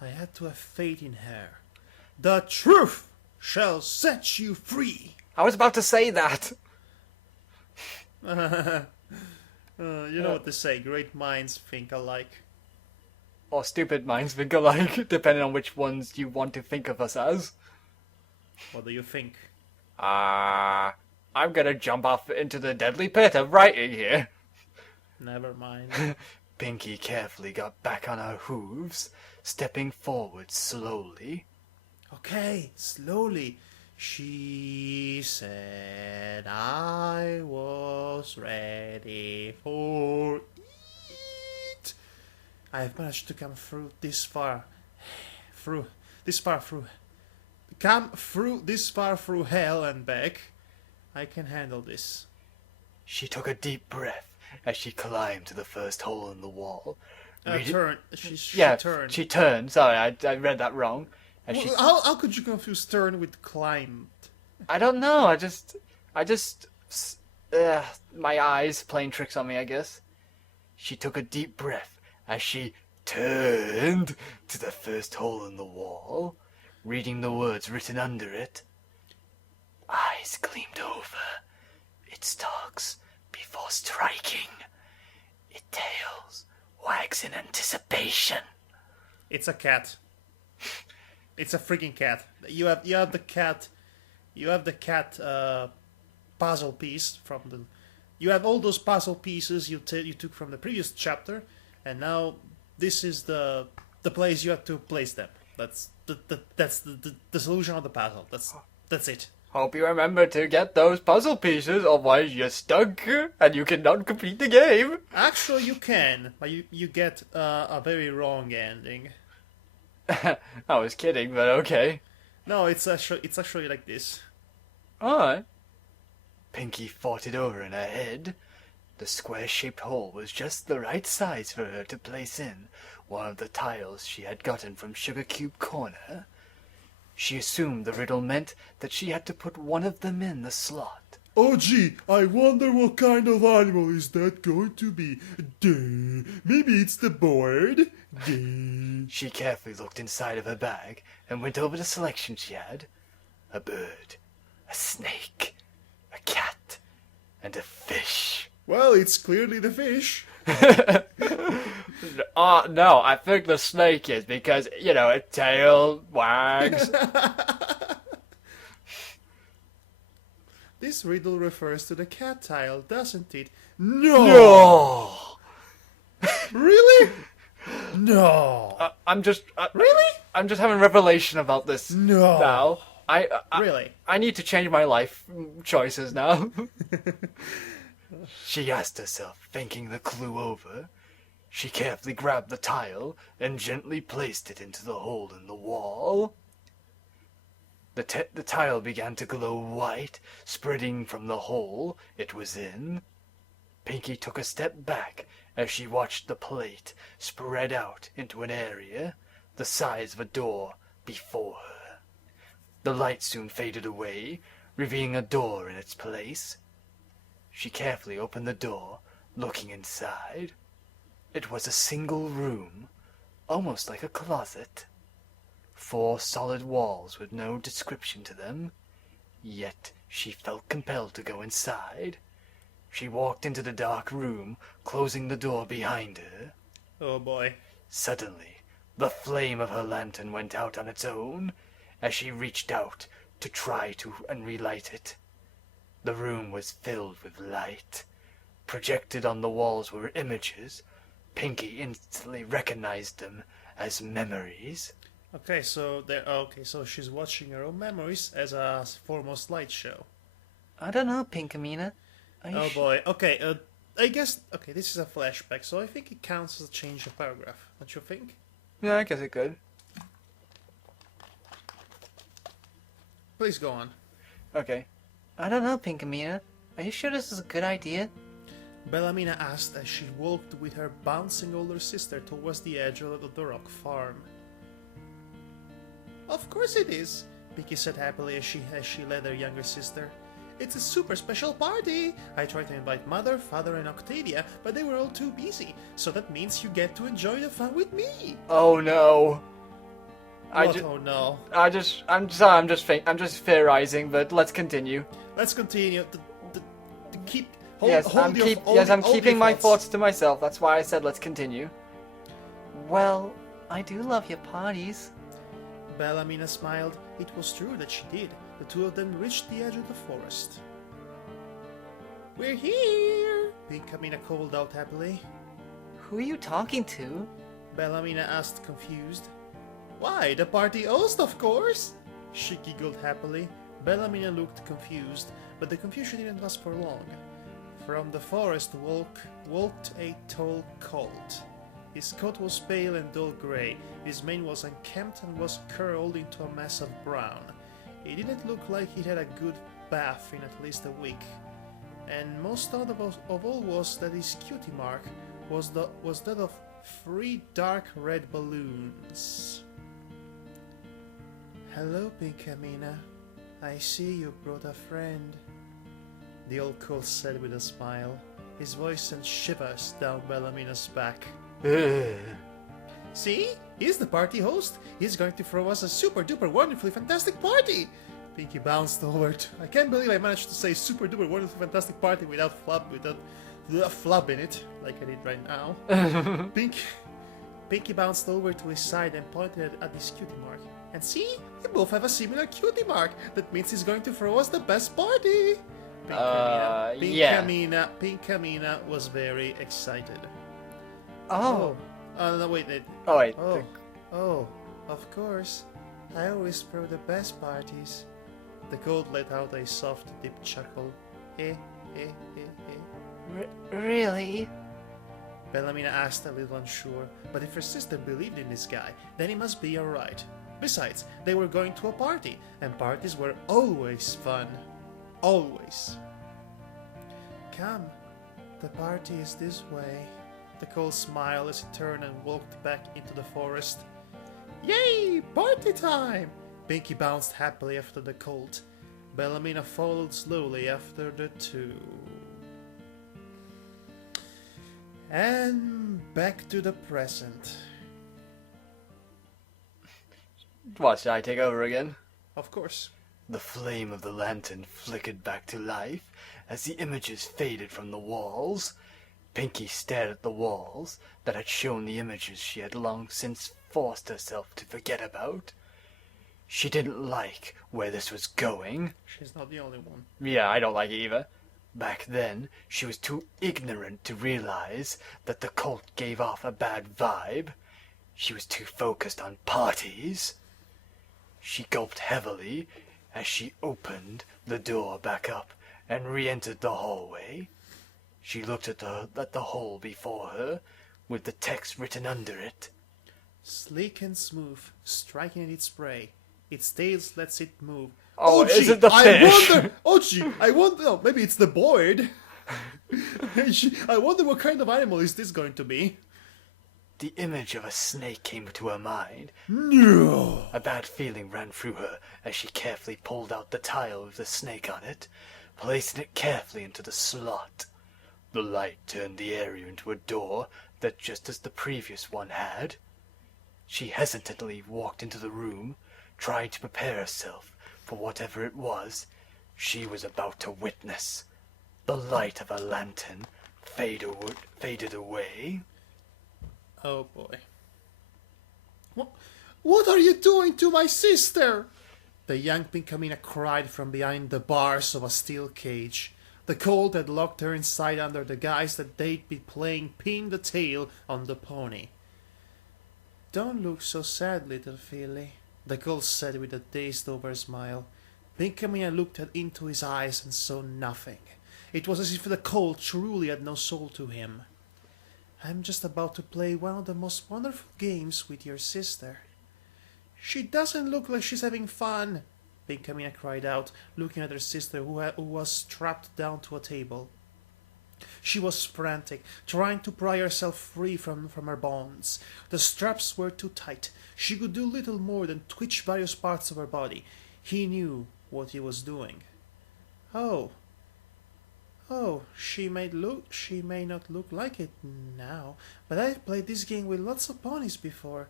I had to have faith in her. The truth shall set you free. I was about to say that. You know what they say, great minds think alike. Or stupid minds think alike, depending on which ones you want to think of us as. What do you think? I'm gonna jump off into the deadly pit of writing here. Never mind. Pinkie carefully got back on her hooves, stepping forward slowly. Okay, slowly. She said I was ready for it. I have managed to come through this far. Come through this far through hell and back. I can handle this. She took a deep breath as she climbed to the first hole in the wall. Turn. She Yeah, turned. she turned. Sorry, I read that wrong. And she, How could you confuse turn with climbed? I don't know. My eyes playing tricks on me, I guess. She took a deep breath as she turned to the first hole in the wall, reading the words written under it. Eyes gleamed over. It stalks before striking. It tails, wags in anticipation. It's a cat. It's a freaking cat. You have the cat. You have the cat puzzle piece from the. You have all those puzzle pieces you took from the previous chapter, and now this is the place you have to place them. That's the solution of the puzzle. That's it. Hope you remember to get those puzzle pieces, otherwise you're stuck and you cannot complete the game. Actually, you can, but you get a very wrong ending. I was kidding, but okay. No, it's actually like this. Alright. Pinkie fought it over in her head. The square-shaped hole was just the right size for her to place in one of the tiles she had gotten from Sugar Cube Corner. She assumed the riddle meant that she had to put one of them in the slot. Oh gee, I wonder what kind of animal is that going to be. Maybe it's the board. She carefully looked inside of her bag and went over the selection she had. A bird, a snake, a cat, and a fish. Well, it's clearly the fish. No, I think the snake is because, its tail wags. This riddle refers to the cat tile, doesn't it? No! Really? No. I'm just... Really? I'm just having a revelation about this No. now. Really? I need to change my life choices now. She asked herself, thinking the clue over. She carefully grabbed the tile and gently placed it into the hole in the wall. The tile began to glow white, spreading from the hole it was in. Pinkie took a step back as she watched the plate spread out into an area the size of a door before her. The light soon faded away, revealing a door in its place. She carefully opened the door, looking inside. It was a single room, almost like a closet. 4 solid walls with no description to them. Yet she felt compelled to go inside. She walked into the dark room, closing the door behind her. Oh boy. Suddenly, the flame of her lantern went out on its own as she reached out to try to relight it. The room was filled with light. Projected on the walls were images. Pinkie instantly recognized them as memories. Okay, so she's watching her own memories as a form of slideshow. I don't know, Pinkamena. Oh boy. Okay, I guess this is a flashback, so I think it counts as a change of paragraph. Don't you think? Yeah, I guess it could. Please go on. Okay. I don't know, Pinkamena. Are you sure this is a good idea? Bellamina asked as she walked with her bouncing older sister towards the edge of the rock farm. Of course it is, Pinkie said happily as she led her younger sister. It's a super special party! I tried to invite Mother, Father, and Octavia, but they were all too busy, so that means you get to enjoy the fun with me! Oh no. Oh no. I'm sorry, I'm just theorizing, but let's continue. Let's continue. I'm keeping my thoughts to myself. That's why I said let's continue. Well, I do love your parties. Bellamina smiled. It was true that she did. The two of them reached the edge of the forest. We're here! Pinkamena called out happily. Who are you talking to? Bellamina asked, confused. Why, the party host, of course! She giggled happily. Bellamina looked confused, but the confusion didn't last for long. From the forest walked a tall colt. His coat was pale and dull grey, his mane was unkempt and was curled into a mass of brown. He didn't look like he'd had a good bath in at least a week. And most odd of all was that his cutie mark was that of 3 dark red balloons. Hello, Pinkamena. I see you brought a friend. The old colt said with a smile. His voice sent shivers down Bellamina's back. See? He's the party host. He's going to throw us a super duper wonderfully fantastic party. Pinkie bounced over to... I can't believe I managed to say super duper wonderfully fantastic party without flub in it, like I did right now. Pinkie bounced over to his side and pointed at his cutie mark. And see? We both have a similar cutie mark. That means he's going to throw us the best party. Pinkamena was very excited. Oh. No, wait. Oh wait. Of course. I always throw the best parties. The colt let out a soft, deep chuckle. Really? Bellamina asked, a little unsure, but if her sister believed in this guy, then he must be alright. Besides, they were going to a party, and parties were always fun. Always. Come, the party is this way. The colt smiled as he turned and walked back into the forest. Yay! Party time! Pinkie bounced happily after the colt. Bellamina followed slowly after the two. And back to the present. What, should I take over again? Of course. The flame of the lantern flickered back to life as the images faded from the walls. Pinkie stared at the walls that had shown the images she had long since forced herself to forget about. She didn't like where this was going. She's not the only one. Yeah, I don't like it either. Back then, she was too ignorant to realize that the cult gave off a bad vibe. She was too focused on parties. She gulped heavily as she opened the door back up and re-entered the hallway. She looked at the hole before her, with the text written under it. Sleek and smooth, striking in its spray. Its tails lets it move. Oh, gee, is it the fish? I wonder, oh, maybe it's the board. I wonder what kind of animal is this going to be? The image of a snake came to her mind. No! A bad feeling ran through her as she carefully pulled out the tile with the snake on it, placing it carefully into the slot. The light turned the area into a door that just as the previous one had. She hesitantly walked into the room, trying to prepare herself for whatever it was she was about to witness. The light of a lantern faded away. Oh boy. What are you doing to my sister? The young Pinkamena cried from behind the bars of a steel cage. The cold had locked her inside under the guise that they'd be playing pin the tail on the pony. Don't look so sad, little filly, the cold said with a dazed-over smile. Pinkamena looked into his eyes and saw nothing. It was as if the cold truly had no soul to him. I'm just about to play one of the most wonderful games with your sister. She doesn't look like she's having fun, Pinkamena cried out, looking at her sister who was strapped down to a table. She was frantic, trying to pry herself free from her bonds. The straps were too tight. She could do little more than twitch various parts of her body. He knew what he was doing. Oh, she may not look like it now, but I've played this game with lots of ponies before.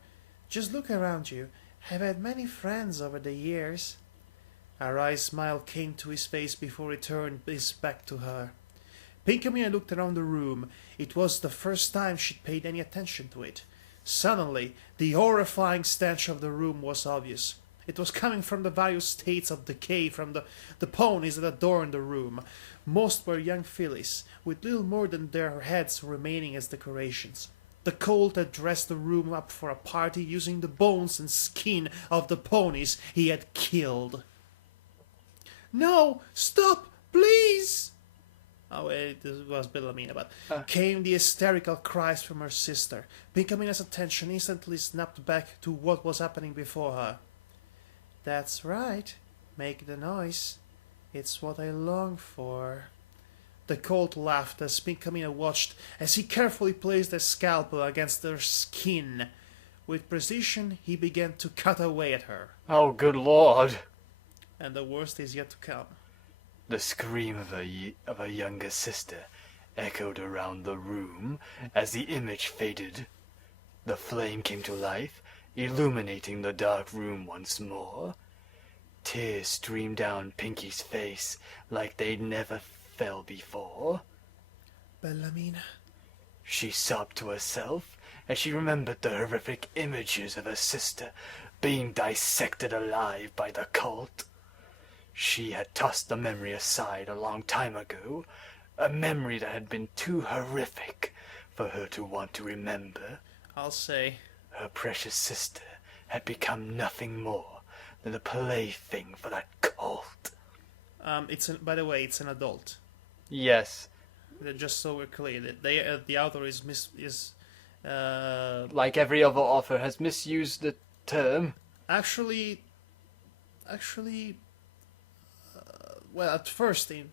Just look around you. I've had many friends over the years. A wry smile came to his face before he turned his back to her. Pinkamena looked around the room. It was the first time she'd paid any attention to it. Suddenly, the horrifying stench of the room was obvious. It was coming from the various states of decay from the ponies that adorned the room. Most were young fillies, with little more than their heads remaining as decorations. The colt had dressed the room up for a party using the bones and skin of the ponies he had killed. No! Stop! Please! Oh, wait, this was Wilhelmina, but came the hysterical cries from her sister. Pinkamina's attention instantly snapped back to what was happening before her. That's right. Make the noise. It's what I long for. The colt laughed as Pinkamena watched as he carefully placed a scalpel against her skin. With precision, he began to cut away at her. Oh, good lord! And the worst is yet to come. The scream of her younger sister echoed around the room as the image faded. The flame came to life, illuminating the dark room once more. Tears streamed down Pinkie's face like they'd never fell before. Bellamina. She sobbed to herself as she remembered the horrific images of her sister being dissected alive by the cult. She had tossed the memory aside a long time ago, a memory that had been too horrific for her to want to remember. I'll say. Her precious sister had become nothing more than a plaything for that cult. By the way, it's an adult. Yes. Just so we're clear, the author is Like every other author has misused the term. Actually, well, at first, in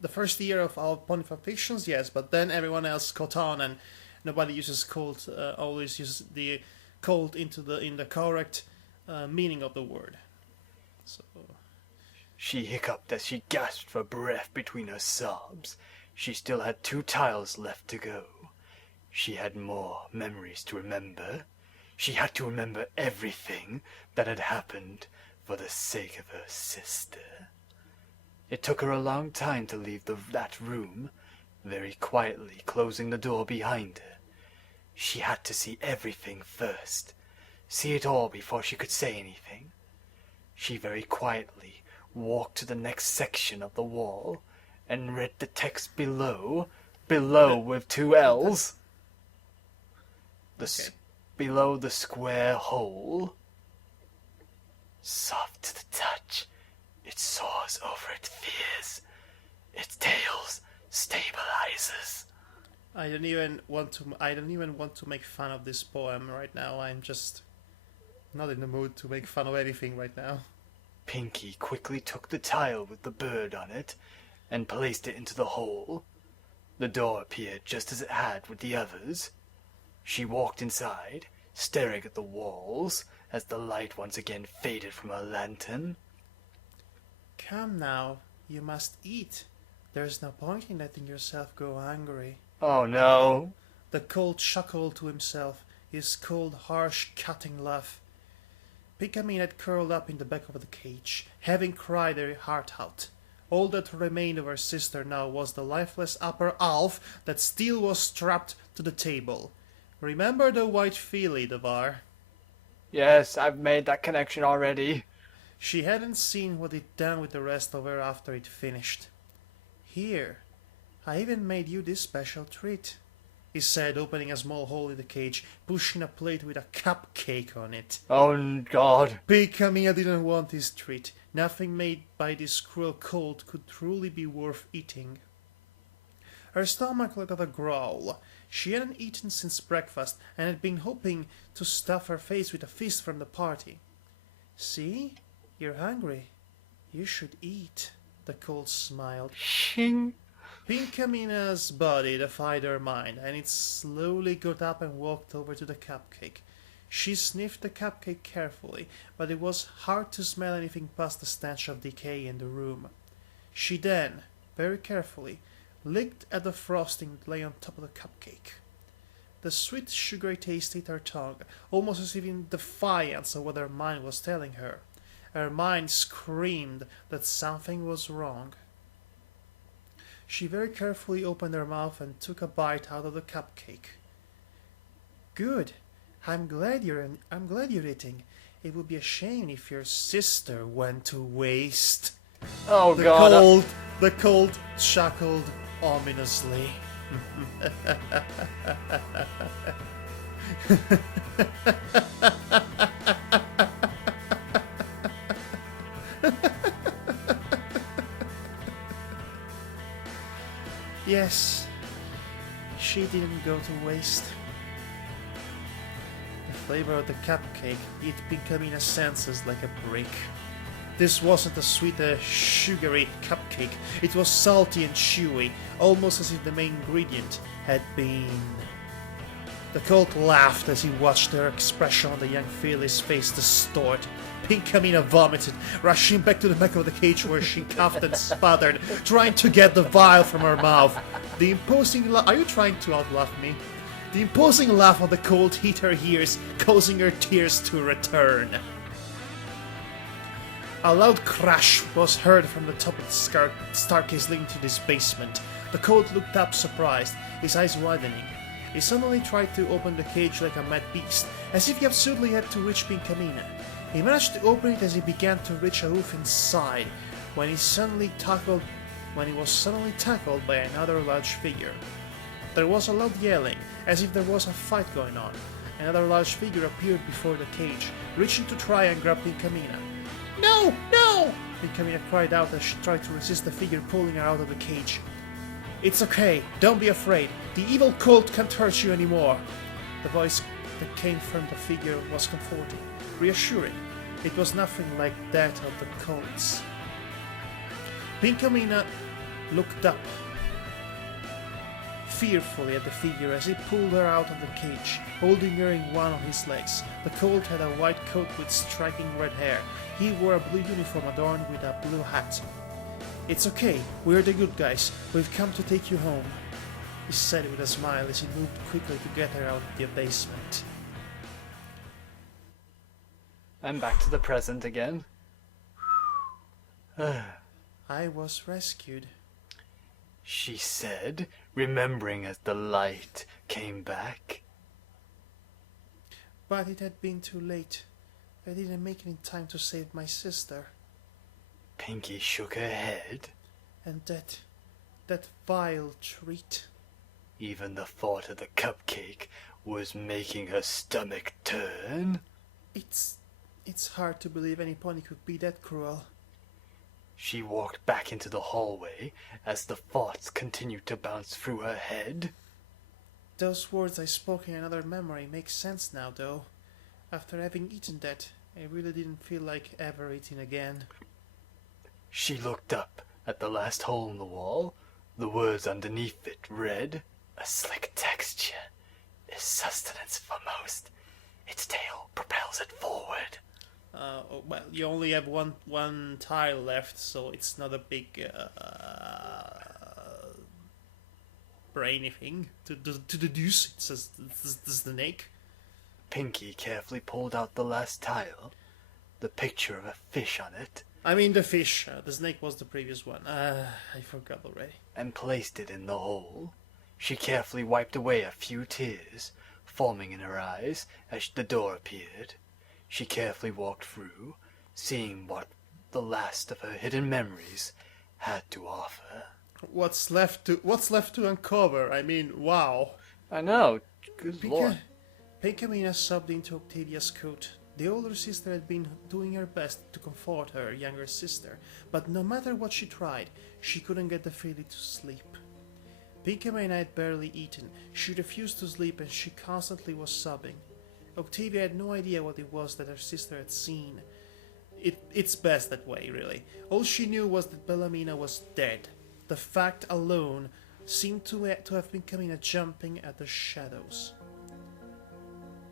the first year of our Ponyville fictions, yes, but then everyone else caught on, and nobody uses cult. Always uses the cult in the correct meaning of the word. So she hiccuped as she gasped for breath between her sobs. She still had 2 tiles left to go. She had more memories to remember. She had to remember everything that had happened for the sake of her sister. It took her a long time to leave that room, very quietly closing the door behind her. She had to see everything first, see it all before she could say anything. She very quietly walked to the next section of the wall and read the text below with 2 L's. Okay. Below the square hole. Soft to the touch, it soars over its fears. Its tails stabilizes. I don't even want to make fun of this poem right now. I'm just not in the mood to make fun of anything right now. Pinkie quickly took the tile with the bird on it and placed it into the hole. The door appeared just as it had with the others. She walked inside, staring at the walls as the light once again faded from her lantern. Come now, you must eat. There's no point in letting yourself go hungry. Oh no! The colt chuckled to himself. his cold, harsh, cutting laugh. Pinkie had curled up in the back of the cage, having cried her heart out. All that remained of her sister now was the lifeless upper half that still was strapped to the table. Remember the white filly, Devar? Yes, I've made that connection already. She hadn't seen what it done with the rest of her after it finished. Here, I even made you this special treat, he said, opening a small hole in the cage, pushing a plate with a cupcake on it. Oh, God. Pinkie didn't want this treat. Nothing made by this cruel cold could truly be worth eating. Her stomach let out a growl. She hadn't eaten since breakfast and had been hoping to stuff her face with a feast from the party. See? You're hungry. You should eat, the cold smiled. Shing. Pinkie's body defied her mind, and it slowly got up and walked over to the cupcake. She sniffed the cupcake carefully, but it was hard to smell anything past the stench of decay in the room. She then, very carefully, licked at the frosting that lay on top of the cupcake. The sweet, sugary taste hit her tongue, almost as if in defiance of what her mind was telling her. Her mind screamed that something was wrong. She very carefully opened her mouth and took a bite out of the cupcake. Good. I'm glad you're eating. It would be a shame if your sister went to waste. Oh, God. The cold chuckled ominously. Yes, she didn't go to waste. The flavor of the cupcake hit Pinkie senses like a brick. This wasn't a sweet, sugary cupcake. It was salty and chewy, almost as if the main ingredient had been... The colt laughed as he watched her expression on the young filly's face distort. Pinkie vomited, rushing back to the back of the cage where she coughed and sputtered, trying to get the vial from her mouth. The imposing laugh... Are you trying to outlaugh me? The imposing laugh of the colt hit her ears, causing her tears to return. A loud crash was heard from the top of the staircase leading to this basement. The colt looked up surprised, his eyes widening. He suddenly tried to open the cage like a mad beast, as if he absolutely had to reach Pinkie. He managed to open it as he began to reach a roof inside, when he was suddenly tackled by another large figure. There was a loud yelling, as if there was a fight going on. Another large figure appeared before the cage, reaching to try and grab Pinkie. No! No! Pinkie cried out as she tried to resist the figure pulling her out of the cage. It's okay, don't be afraid. The evil colt can't hurt you anymore. The voice that came from the figure was comforting, reassuring. It was nothing like that of the colt's. Pinkie looked up fearfully at the figure as he pulled her out of the cage, holding her in one of his legs. The colt had a white coat with striking red hair. He wore a blue uniform adorned with a blue hat. It's okay, we're the good guys. We've come to take you home, he said with a smile as he moved quickly to get her out of the basement. I'm back to the present again. I was rescued. She said, remembering as the light came back. But it had been too late. I didn't make it in time to save my sister. Pinkie shook her head. And that vile treat. Even the thought of the cupcake was making her stomach turn. It's hard to believe any pony could be that cruel. She walked back into the hallway as the thoughts continued to bounce through her head. Those words I spoke in another memory make sense now, though. After having eaten that, I really didn't feel like ever eating again. She looked up at the last hole in the wall. The words underneath it read, "A slick texture is sustenance for most. Its tail propels it forward." Well, you only have one tile left, so it's not a big brainy thing to deduce. It's the snake. Pinkie carefully pulled out the last tile, the picture of a fish on it, I mean the fish. The snake was the previous one. I forgot already. and placed it in the hole. She carefully wiped away a few tears, forming in her eyes as the door appeared. She carefully walked through, seeing what the last of her hidden memories had to offer. What's left to uncover? I mean, wow. I know. Good lord. Pinkamena sobbed into Octavia's coat. The older sister had been doing her best to comfort her younger sister, but no matter what she tried, she couldn't get the filly to sleep. Pinkamena had barely eaten. She refused to sleep and she constantly was sobbing. Octavia had no idea what it was that her sister had seen. It's best that way, really. All she knew was that Bellamina was dead. The fact alone seemed to have Pinkamena jumping at the shadows.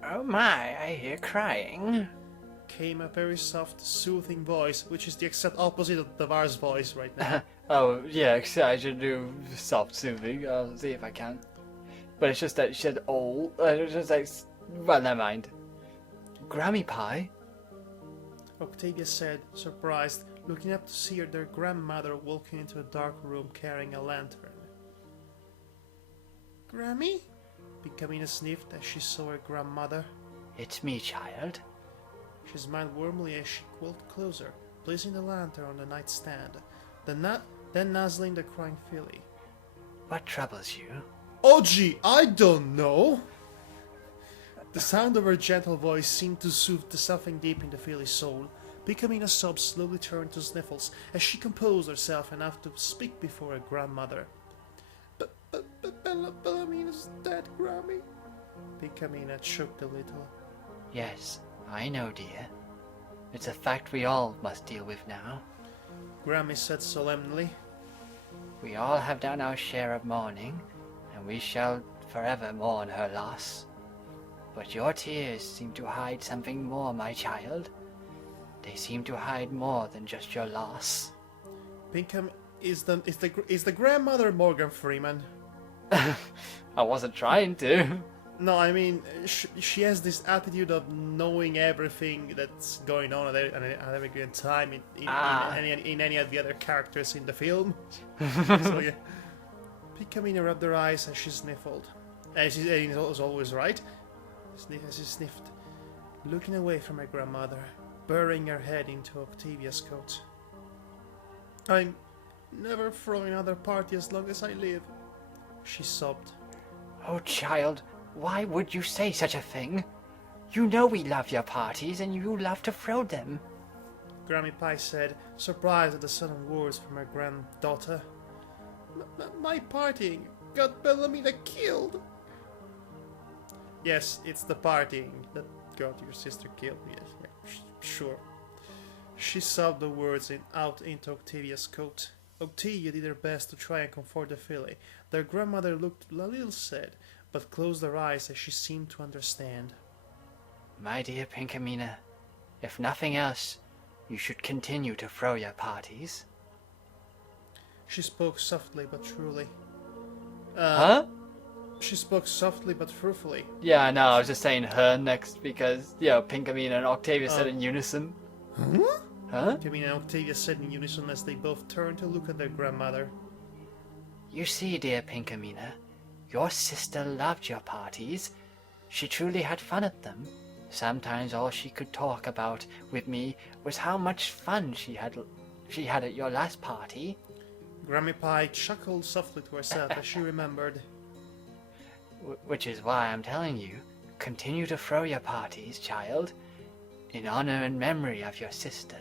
Oh my, I hear crying. Came a very soft, soothing voice, which is the exact opposite of Davar's voice right now. Oh, yeah, I should do soft soothing. I'll see if I can. But it's just that she said old. It's just like, well, never mind. Grammy Pie? Octavia said, surprised, looking up to see their grandmother walking into a dark room carrying a lantern. Grammy? Pinkamena sniffed as she saw her grandmother. It's me, child. She smiled warmly as she walked closer, placing the lantern on the nightstand, then nuzzling the crying filly. What troubles you? Oh gee, I don't know! The sound of her gentle voice seemed to soothe the suffering deep in the filly's soul. Pinkamena's sobs slowly turned to sniffles as she composed herself enough to speak before her grandmother. Bellamina's dead, Grammy. Pinkamena choked a little. Yes, I know, dear. It's a fact we all must deal with now. Grammy said solemnly. We all have done our share of mourning, and we shall forever mourn her loss. But your tears seem to hide something more, my child. They seem to hide more than just your loss. Pinkham is the grandmother Morgan Freeman. I wasn't trying to. No, I mean she has this attitude of knowing everything that's going on at every given time in any of the other characters in the film. So yeah, Pinkamena rubbed her eyes and she sniffled. And she was always right. As she sniffed, looking away from her grandmother, burying her head into Octavia's coat. I'm never throwing another party as long as I live, she sobbed. Oh, child, why would you say such a thing? You know we love your parties and you love to throw them. Grammy Pie said, surprised at the sudden words from her granddaughter. My partying got Bellamina killed. Yes, it's the partying that got your sister killed. Yes, yeah, sure. She sobbed the words out into Octavia's coat. Octavia did her best to try and comfort the filly. Their grandmother looked a little sad, but closed her eyes as she seemed to understand. My dear Pinkamena, if nothing else, you should continue to throw your parties. She spoke softly but truly. Huh? She spoke softly but fruitfully. Yeah, no, I was just saying her next because, Pinkamena and Octavia said in unison. Huh? Huh? Pinkamena and Octavia said in unison as they both turned to look at their grandmother. You see, dear Pinkamena, your sister loved your parties. She truly had fun at them. Sometimes all she could talk about with me was how much fun she had at your last party. Grammy Pie chuckled softly to herself as she remembered. Which is why I'm telling you, continue to throw your parties, child, in honor and memory of your sister.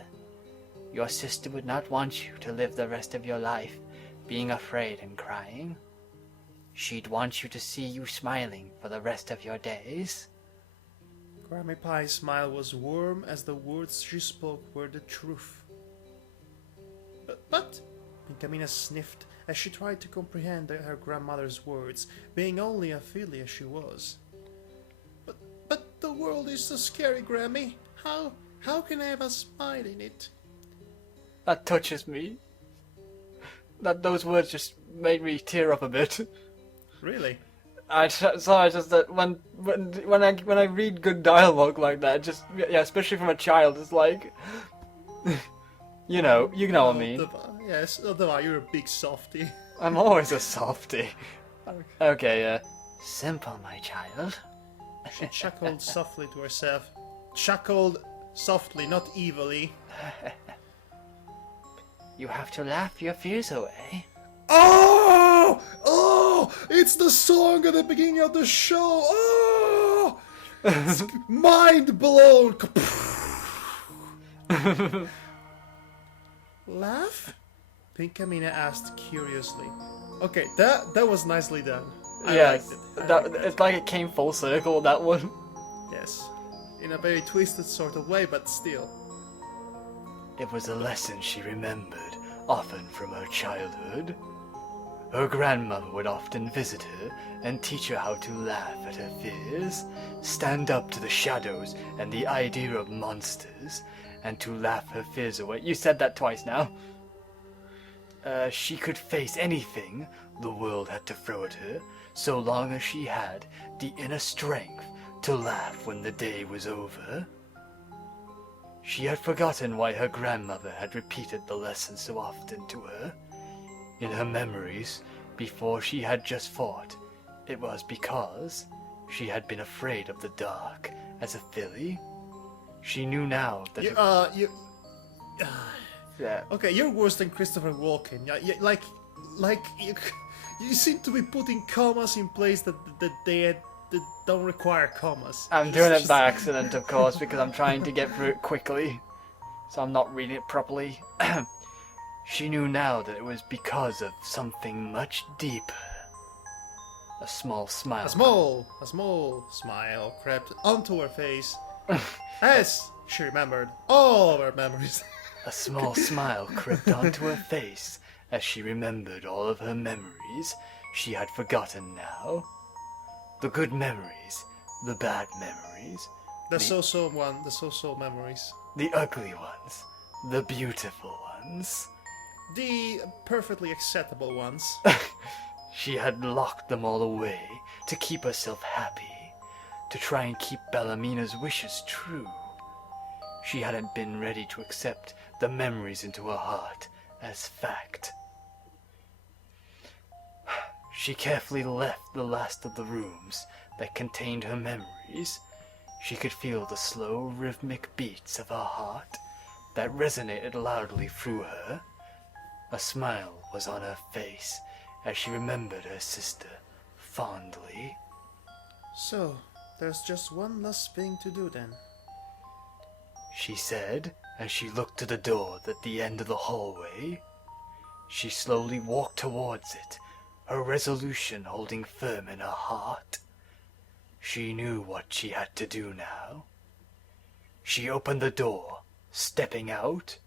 Your sister would not want you to live the rest of your life being afraid and crying. She'd want you to see you smiling for the rest of your days. Grammy Pie's smile was warm as the words she spoke were the truth. But Pinkamena sniffed as she tried to comprehend her grandmother's words, being only a filly as she was. But the world is so scary, Grammy. How can I have a smile in it? That touches me. Those words just made me tear up a bit. Really? Sorry, just that when I read good dialogue like that, just yeah, especially from a child, it's like, you know what I mean. Yes, Devar, you're a big softie. I'm always a softie. Okay, Simple, my child. She chuckled softly to herself. Chuckled softly, not evilly. You have to laugh your fears away. Oh! Oh! It's the song at the beginning of the show! Oh! Mind blown! Laugh? Pinkamina asked curiously. Okay, that was nicely done. I yes, liked it. it's like it came full circle, that one. Yes. In a very twisted sort of way, but still. It was a lesson she remembered often from her childhood. Her grandmother would often visit her and teach her how to laugh at her fears, stand up to the shadows and the idea of monsters, and to laugh her fears away. You said that twice now. She could face anything the world had to throw at her, so long as she had the inner strength to laugh when the day was over. She had forgotten why her grandmother had repeated the lesson so often to her. In her memories, before she had just fought, it was because she had been afraid of the dark as a filly. She knew now that Yeah. Okay, you're worse than Christopher Walken. Like you seem to be putting commas in place that don't require commas. I'm doing it by accident, of course, because I'm trying to get through it quickly, so I'm not reading it properly. she knew now that it was because of something much deeper. A small smile. A small smile crept onto her face. As she remembered all of her memories. A small smile crept onto her face as she remembered all of her memories she had forgotten now. The good memories, the bad memories, The so-so memories. the ugly ones, the beautiful ones. The perfectly acceptable ones. She had locked them all away to keep herself happy, to try and keep Bellamina's wishes true. She hadn't been ready to accept the memories into her heart as fact. She carefully left the last of the rooms that contained her memories. She could feel the slow, rhythmic beats of her heart that resonated loudly through her. A smile was on her face as she remembered her sister fondly. So, there's just one last thing to do then. She said as she looked to the door at the end of the hallway. She slowly walked towards it, her resolution holding firm in her heart. She knew what she had to do now. She opened the door, stepping out.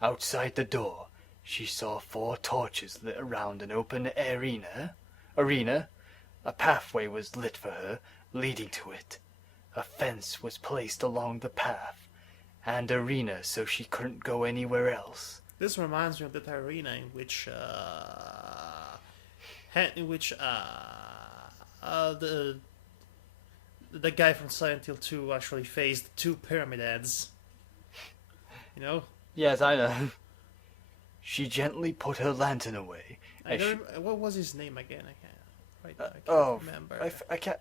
Outside the door, she saw 4 torches lit around an open arena. A pathway was lit for her, leading to it. A fence was placed along the path, and arena so she couldn't go anywhere else. This reminds me of that arena in which the guy from Silent Hill 2 actually faced 2 pyramid heads. You know? Yes, I know. She gently put her lantern away. What was his name again? I can't remember. I can't.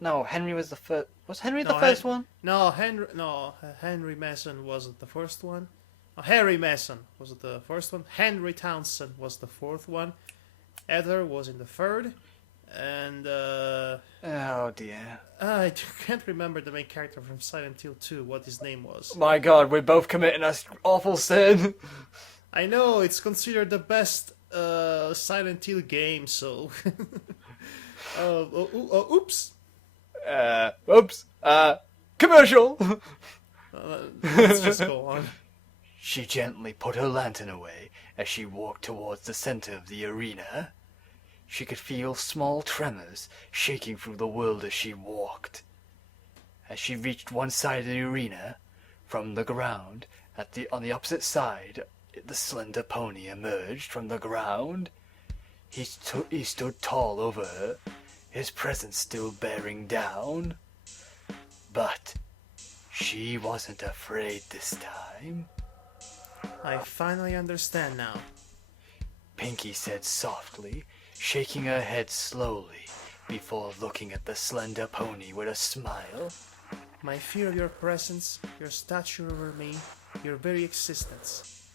No, Henry was the first. Was Henry the No, first one? No, Henry Mason wasn't the first one. No, Harry Mason was the first one. Henry Townsend was the 4th one. Heather was in the 3rd. And Oh dear. I can't remember the main character from Silent Hill 2, what his name was. My God, we're both committing a awful sin. I know, it's considered the best Silent Hill game, so... oops. Oops. Commercial. Let's just go on. She gently put her lantern away as she walked towards the center of the arena. She could feel small tremors shaking through the world as she walked. As she reached one side of the arena, from the ground, on the opposite side, the slender pony emerged from the ground. He stood tall over her, his presence still bearing down. But she wasn't afraid this time. I finally understand now. Pinkie said softly, shaking her head slowly before looking at the slender pony with a smile. My fear of your presence, your stature over me, your very existence.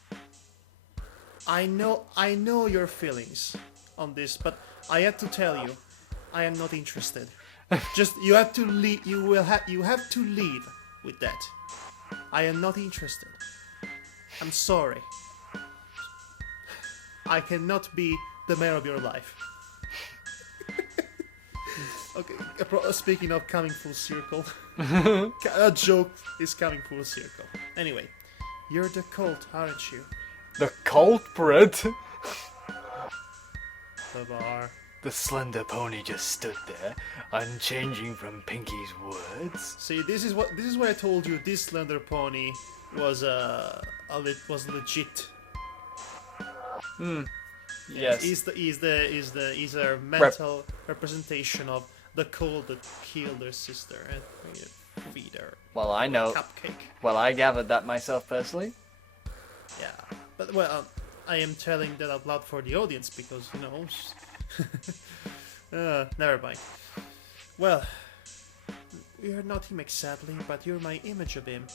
I know your feelings on this, but I had to tell you, I am not interested. Just you have to leave. You have to leave with that. I am not interested. I'm sorry. I cannot be the mayor of your life. Okay, speaking of coming full circle, a joke is coming full circle. Anyway, you're the cult, aren't you? The culprit? The bar. The slender pony just stood there, unchanging from Pinkie's words. See, this is what I told you. This slender pony was was legit. Yes. He's a mental representation of the cult that killed their sister and feed her Well, I know. cupcake. Well, I gathered that myself personally. Yeah, but I am telling that out loud for the audience because never mind. Well, you're not him exactly, but you're my image of him.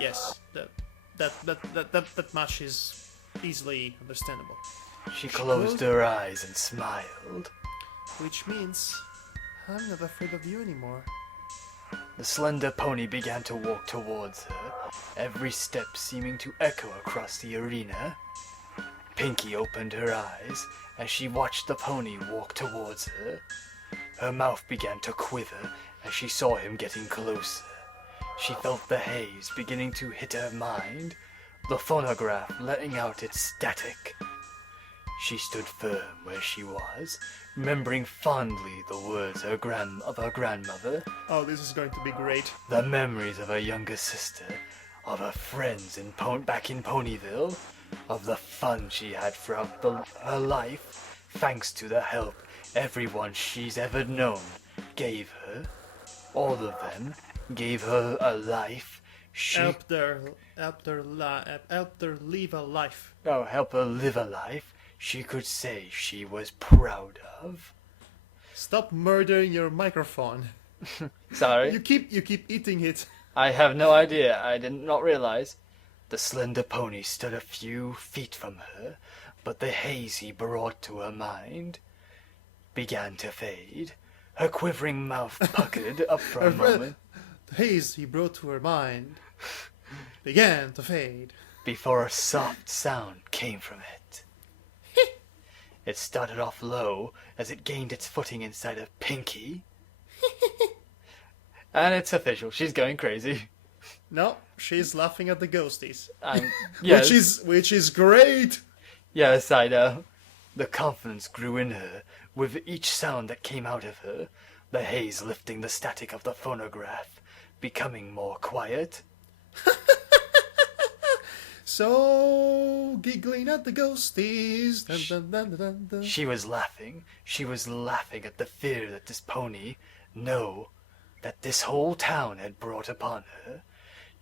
Yes, that much is easily understandable. She closed her eyes and smiled. Which means I'm not afraid of you anymore. The slender pony began to walk towards her, every step seeming to echo across the arena. Pinkie opened her eyes as she watched the pony walk towards her. Her mouth began to quiver as she saw him getting closer. She felt the haze beginning to hit her mind, the phonograph letting out its static. She stood firm where she was, remembering fondly the words of her grandmother, Oh, this is going to be great. the memories of her younger sister, of her friends back in Ponyville, of the fun she had throughout her life, thanks to the help everyone she's ever known gave her. All of them gave her a life Help her live a life. help her live a life she could say she was proud of. Stop murdering your microphone. Sorry. You keep eating it. I have no idea. I did not realize. The slender pony stood a few feet from her, but the haze he brought to her mind began to fade. Her quivering mouth puckered up for a moment The haze he brought to her mind began to fade. before a soft sound came from it. It started off low as it gained its footing inside of Pinkie. And it's official. She's going crazy. No, she's laughing at the ghosties. Yes. Which is great. Yes, I know. The confidence grew in her with each sound that came out of her, the haze lifting the static of the phonograph, becoming more quiet. So giggling at the ghosties. Dun, dun, dun, dun, dun, dun. She was laughing. She was laughing at the fear that this pony, no, that this whole town had brought upon her,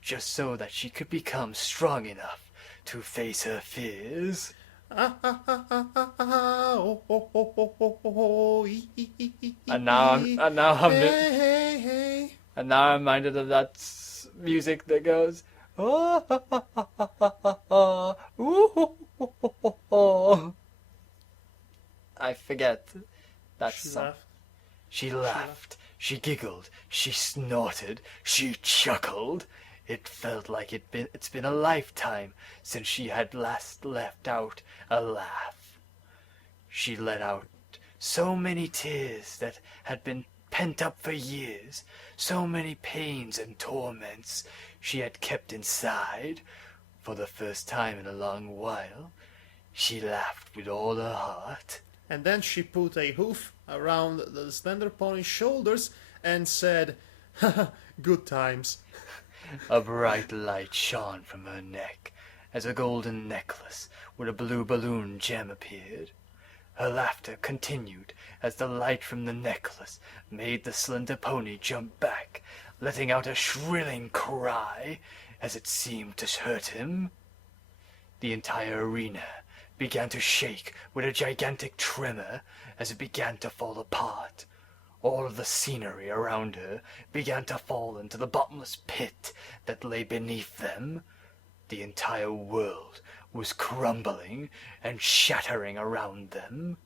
just so that she could become strong enough to face her fears. Oh, oh, oh, oh, oh, oh, And now hey. I'm reminded of that music that goes. I forget that She song. laughed. She laughed, she giggled, she snorted, she chuckled. It felt like it's been a lifetime since she had last let out a laugh. She let out so many tears that had been pent up for years, so many pains and torments she had kept inside. For the first time in a long while, she laughed with all her heart. And then she put a hoof around the slender pony's shoulders and said, good times. A bright light shone from her neck as a golden necklace with a blue balloon gem appeared. Her laughter continued as the light from the necklace made the slender pony jump back, letting out a shrilling cry as it seemed to hurt him. The entire arena began to shake with a gigantic tremor as it began to fall apart. All of the scenery around her began to fall into the bottomless pit that lay beneath them. The entire world was crumbling and shattering around them.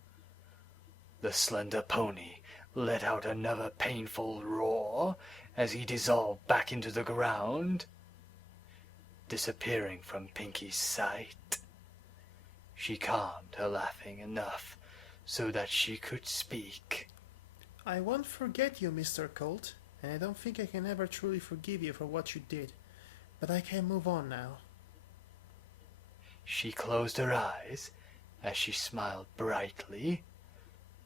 The slender pony let out another painful roar as he dissolved back into the ground, disappearing from Pinkie's sight. She calmed her laughing enough so that she could speak. I won't forget you, Mr. Colt, and I don't think I can ever truly forgive you for what you did, but I can move on now. She closed her eyes as she smiled brightly.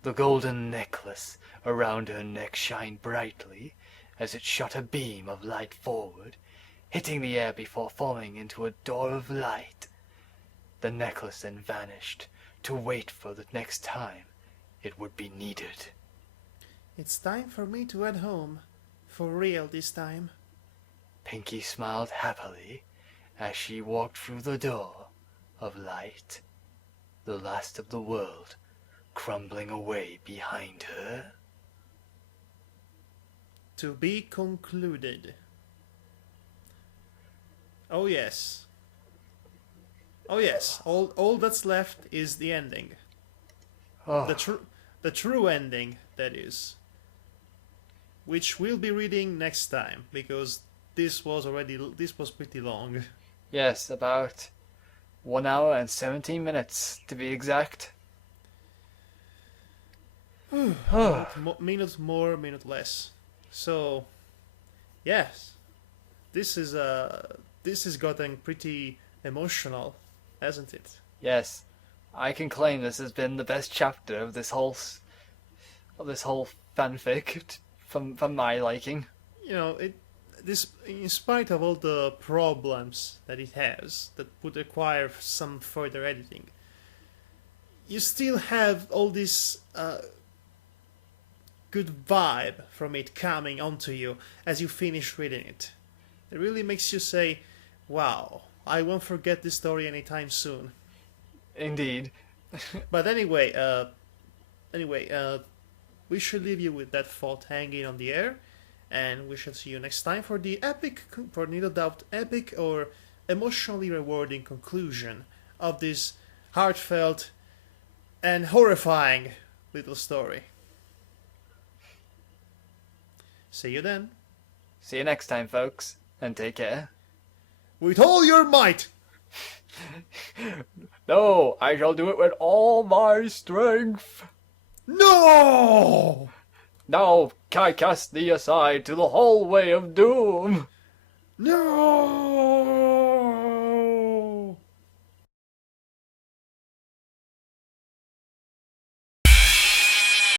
The golden necklace around her neck shined brightly as it shot a beam of light forward, hitting the air before falling into a door of light. The necklace then vanished to wait for the next time it would be needed. It's time for me to head home. For real this time. Pinkie smiled happily as she walked through the door of light, the last of the world crumbling away behind her. To be concluded. Oh yes. Oh yes. All that's left is the ending. Oh, The true ending, that is. Which we'll be reading next time, because this was pretty long. Yes, about 1 hour and 17 minutes to be exact. Minute more, minute less. So, yes, this is gotten pretty emotional, hasn't it? Yes, I can claim this has been the best chapter of this whole fanfic from my liking. You know, this, in spite of all the problems that it has that would require some further editing, you still have all this good vibe from it coming onto you as you finish reading it. It really makes you say, wow, I won't forget this story anytime soon. Indeed. But anyway, we should leave you with that thought hanging on the air, and we shall see you next time for the epic, for no doubt epic or emotionally rewarding conclusion of this heartfelt and horrifying little story. See you then. See you next time, folks, and take care. With all your might! No, I shall do it with all my strength. No! Now I cast thee aside to the hallway of doom. No!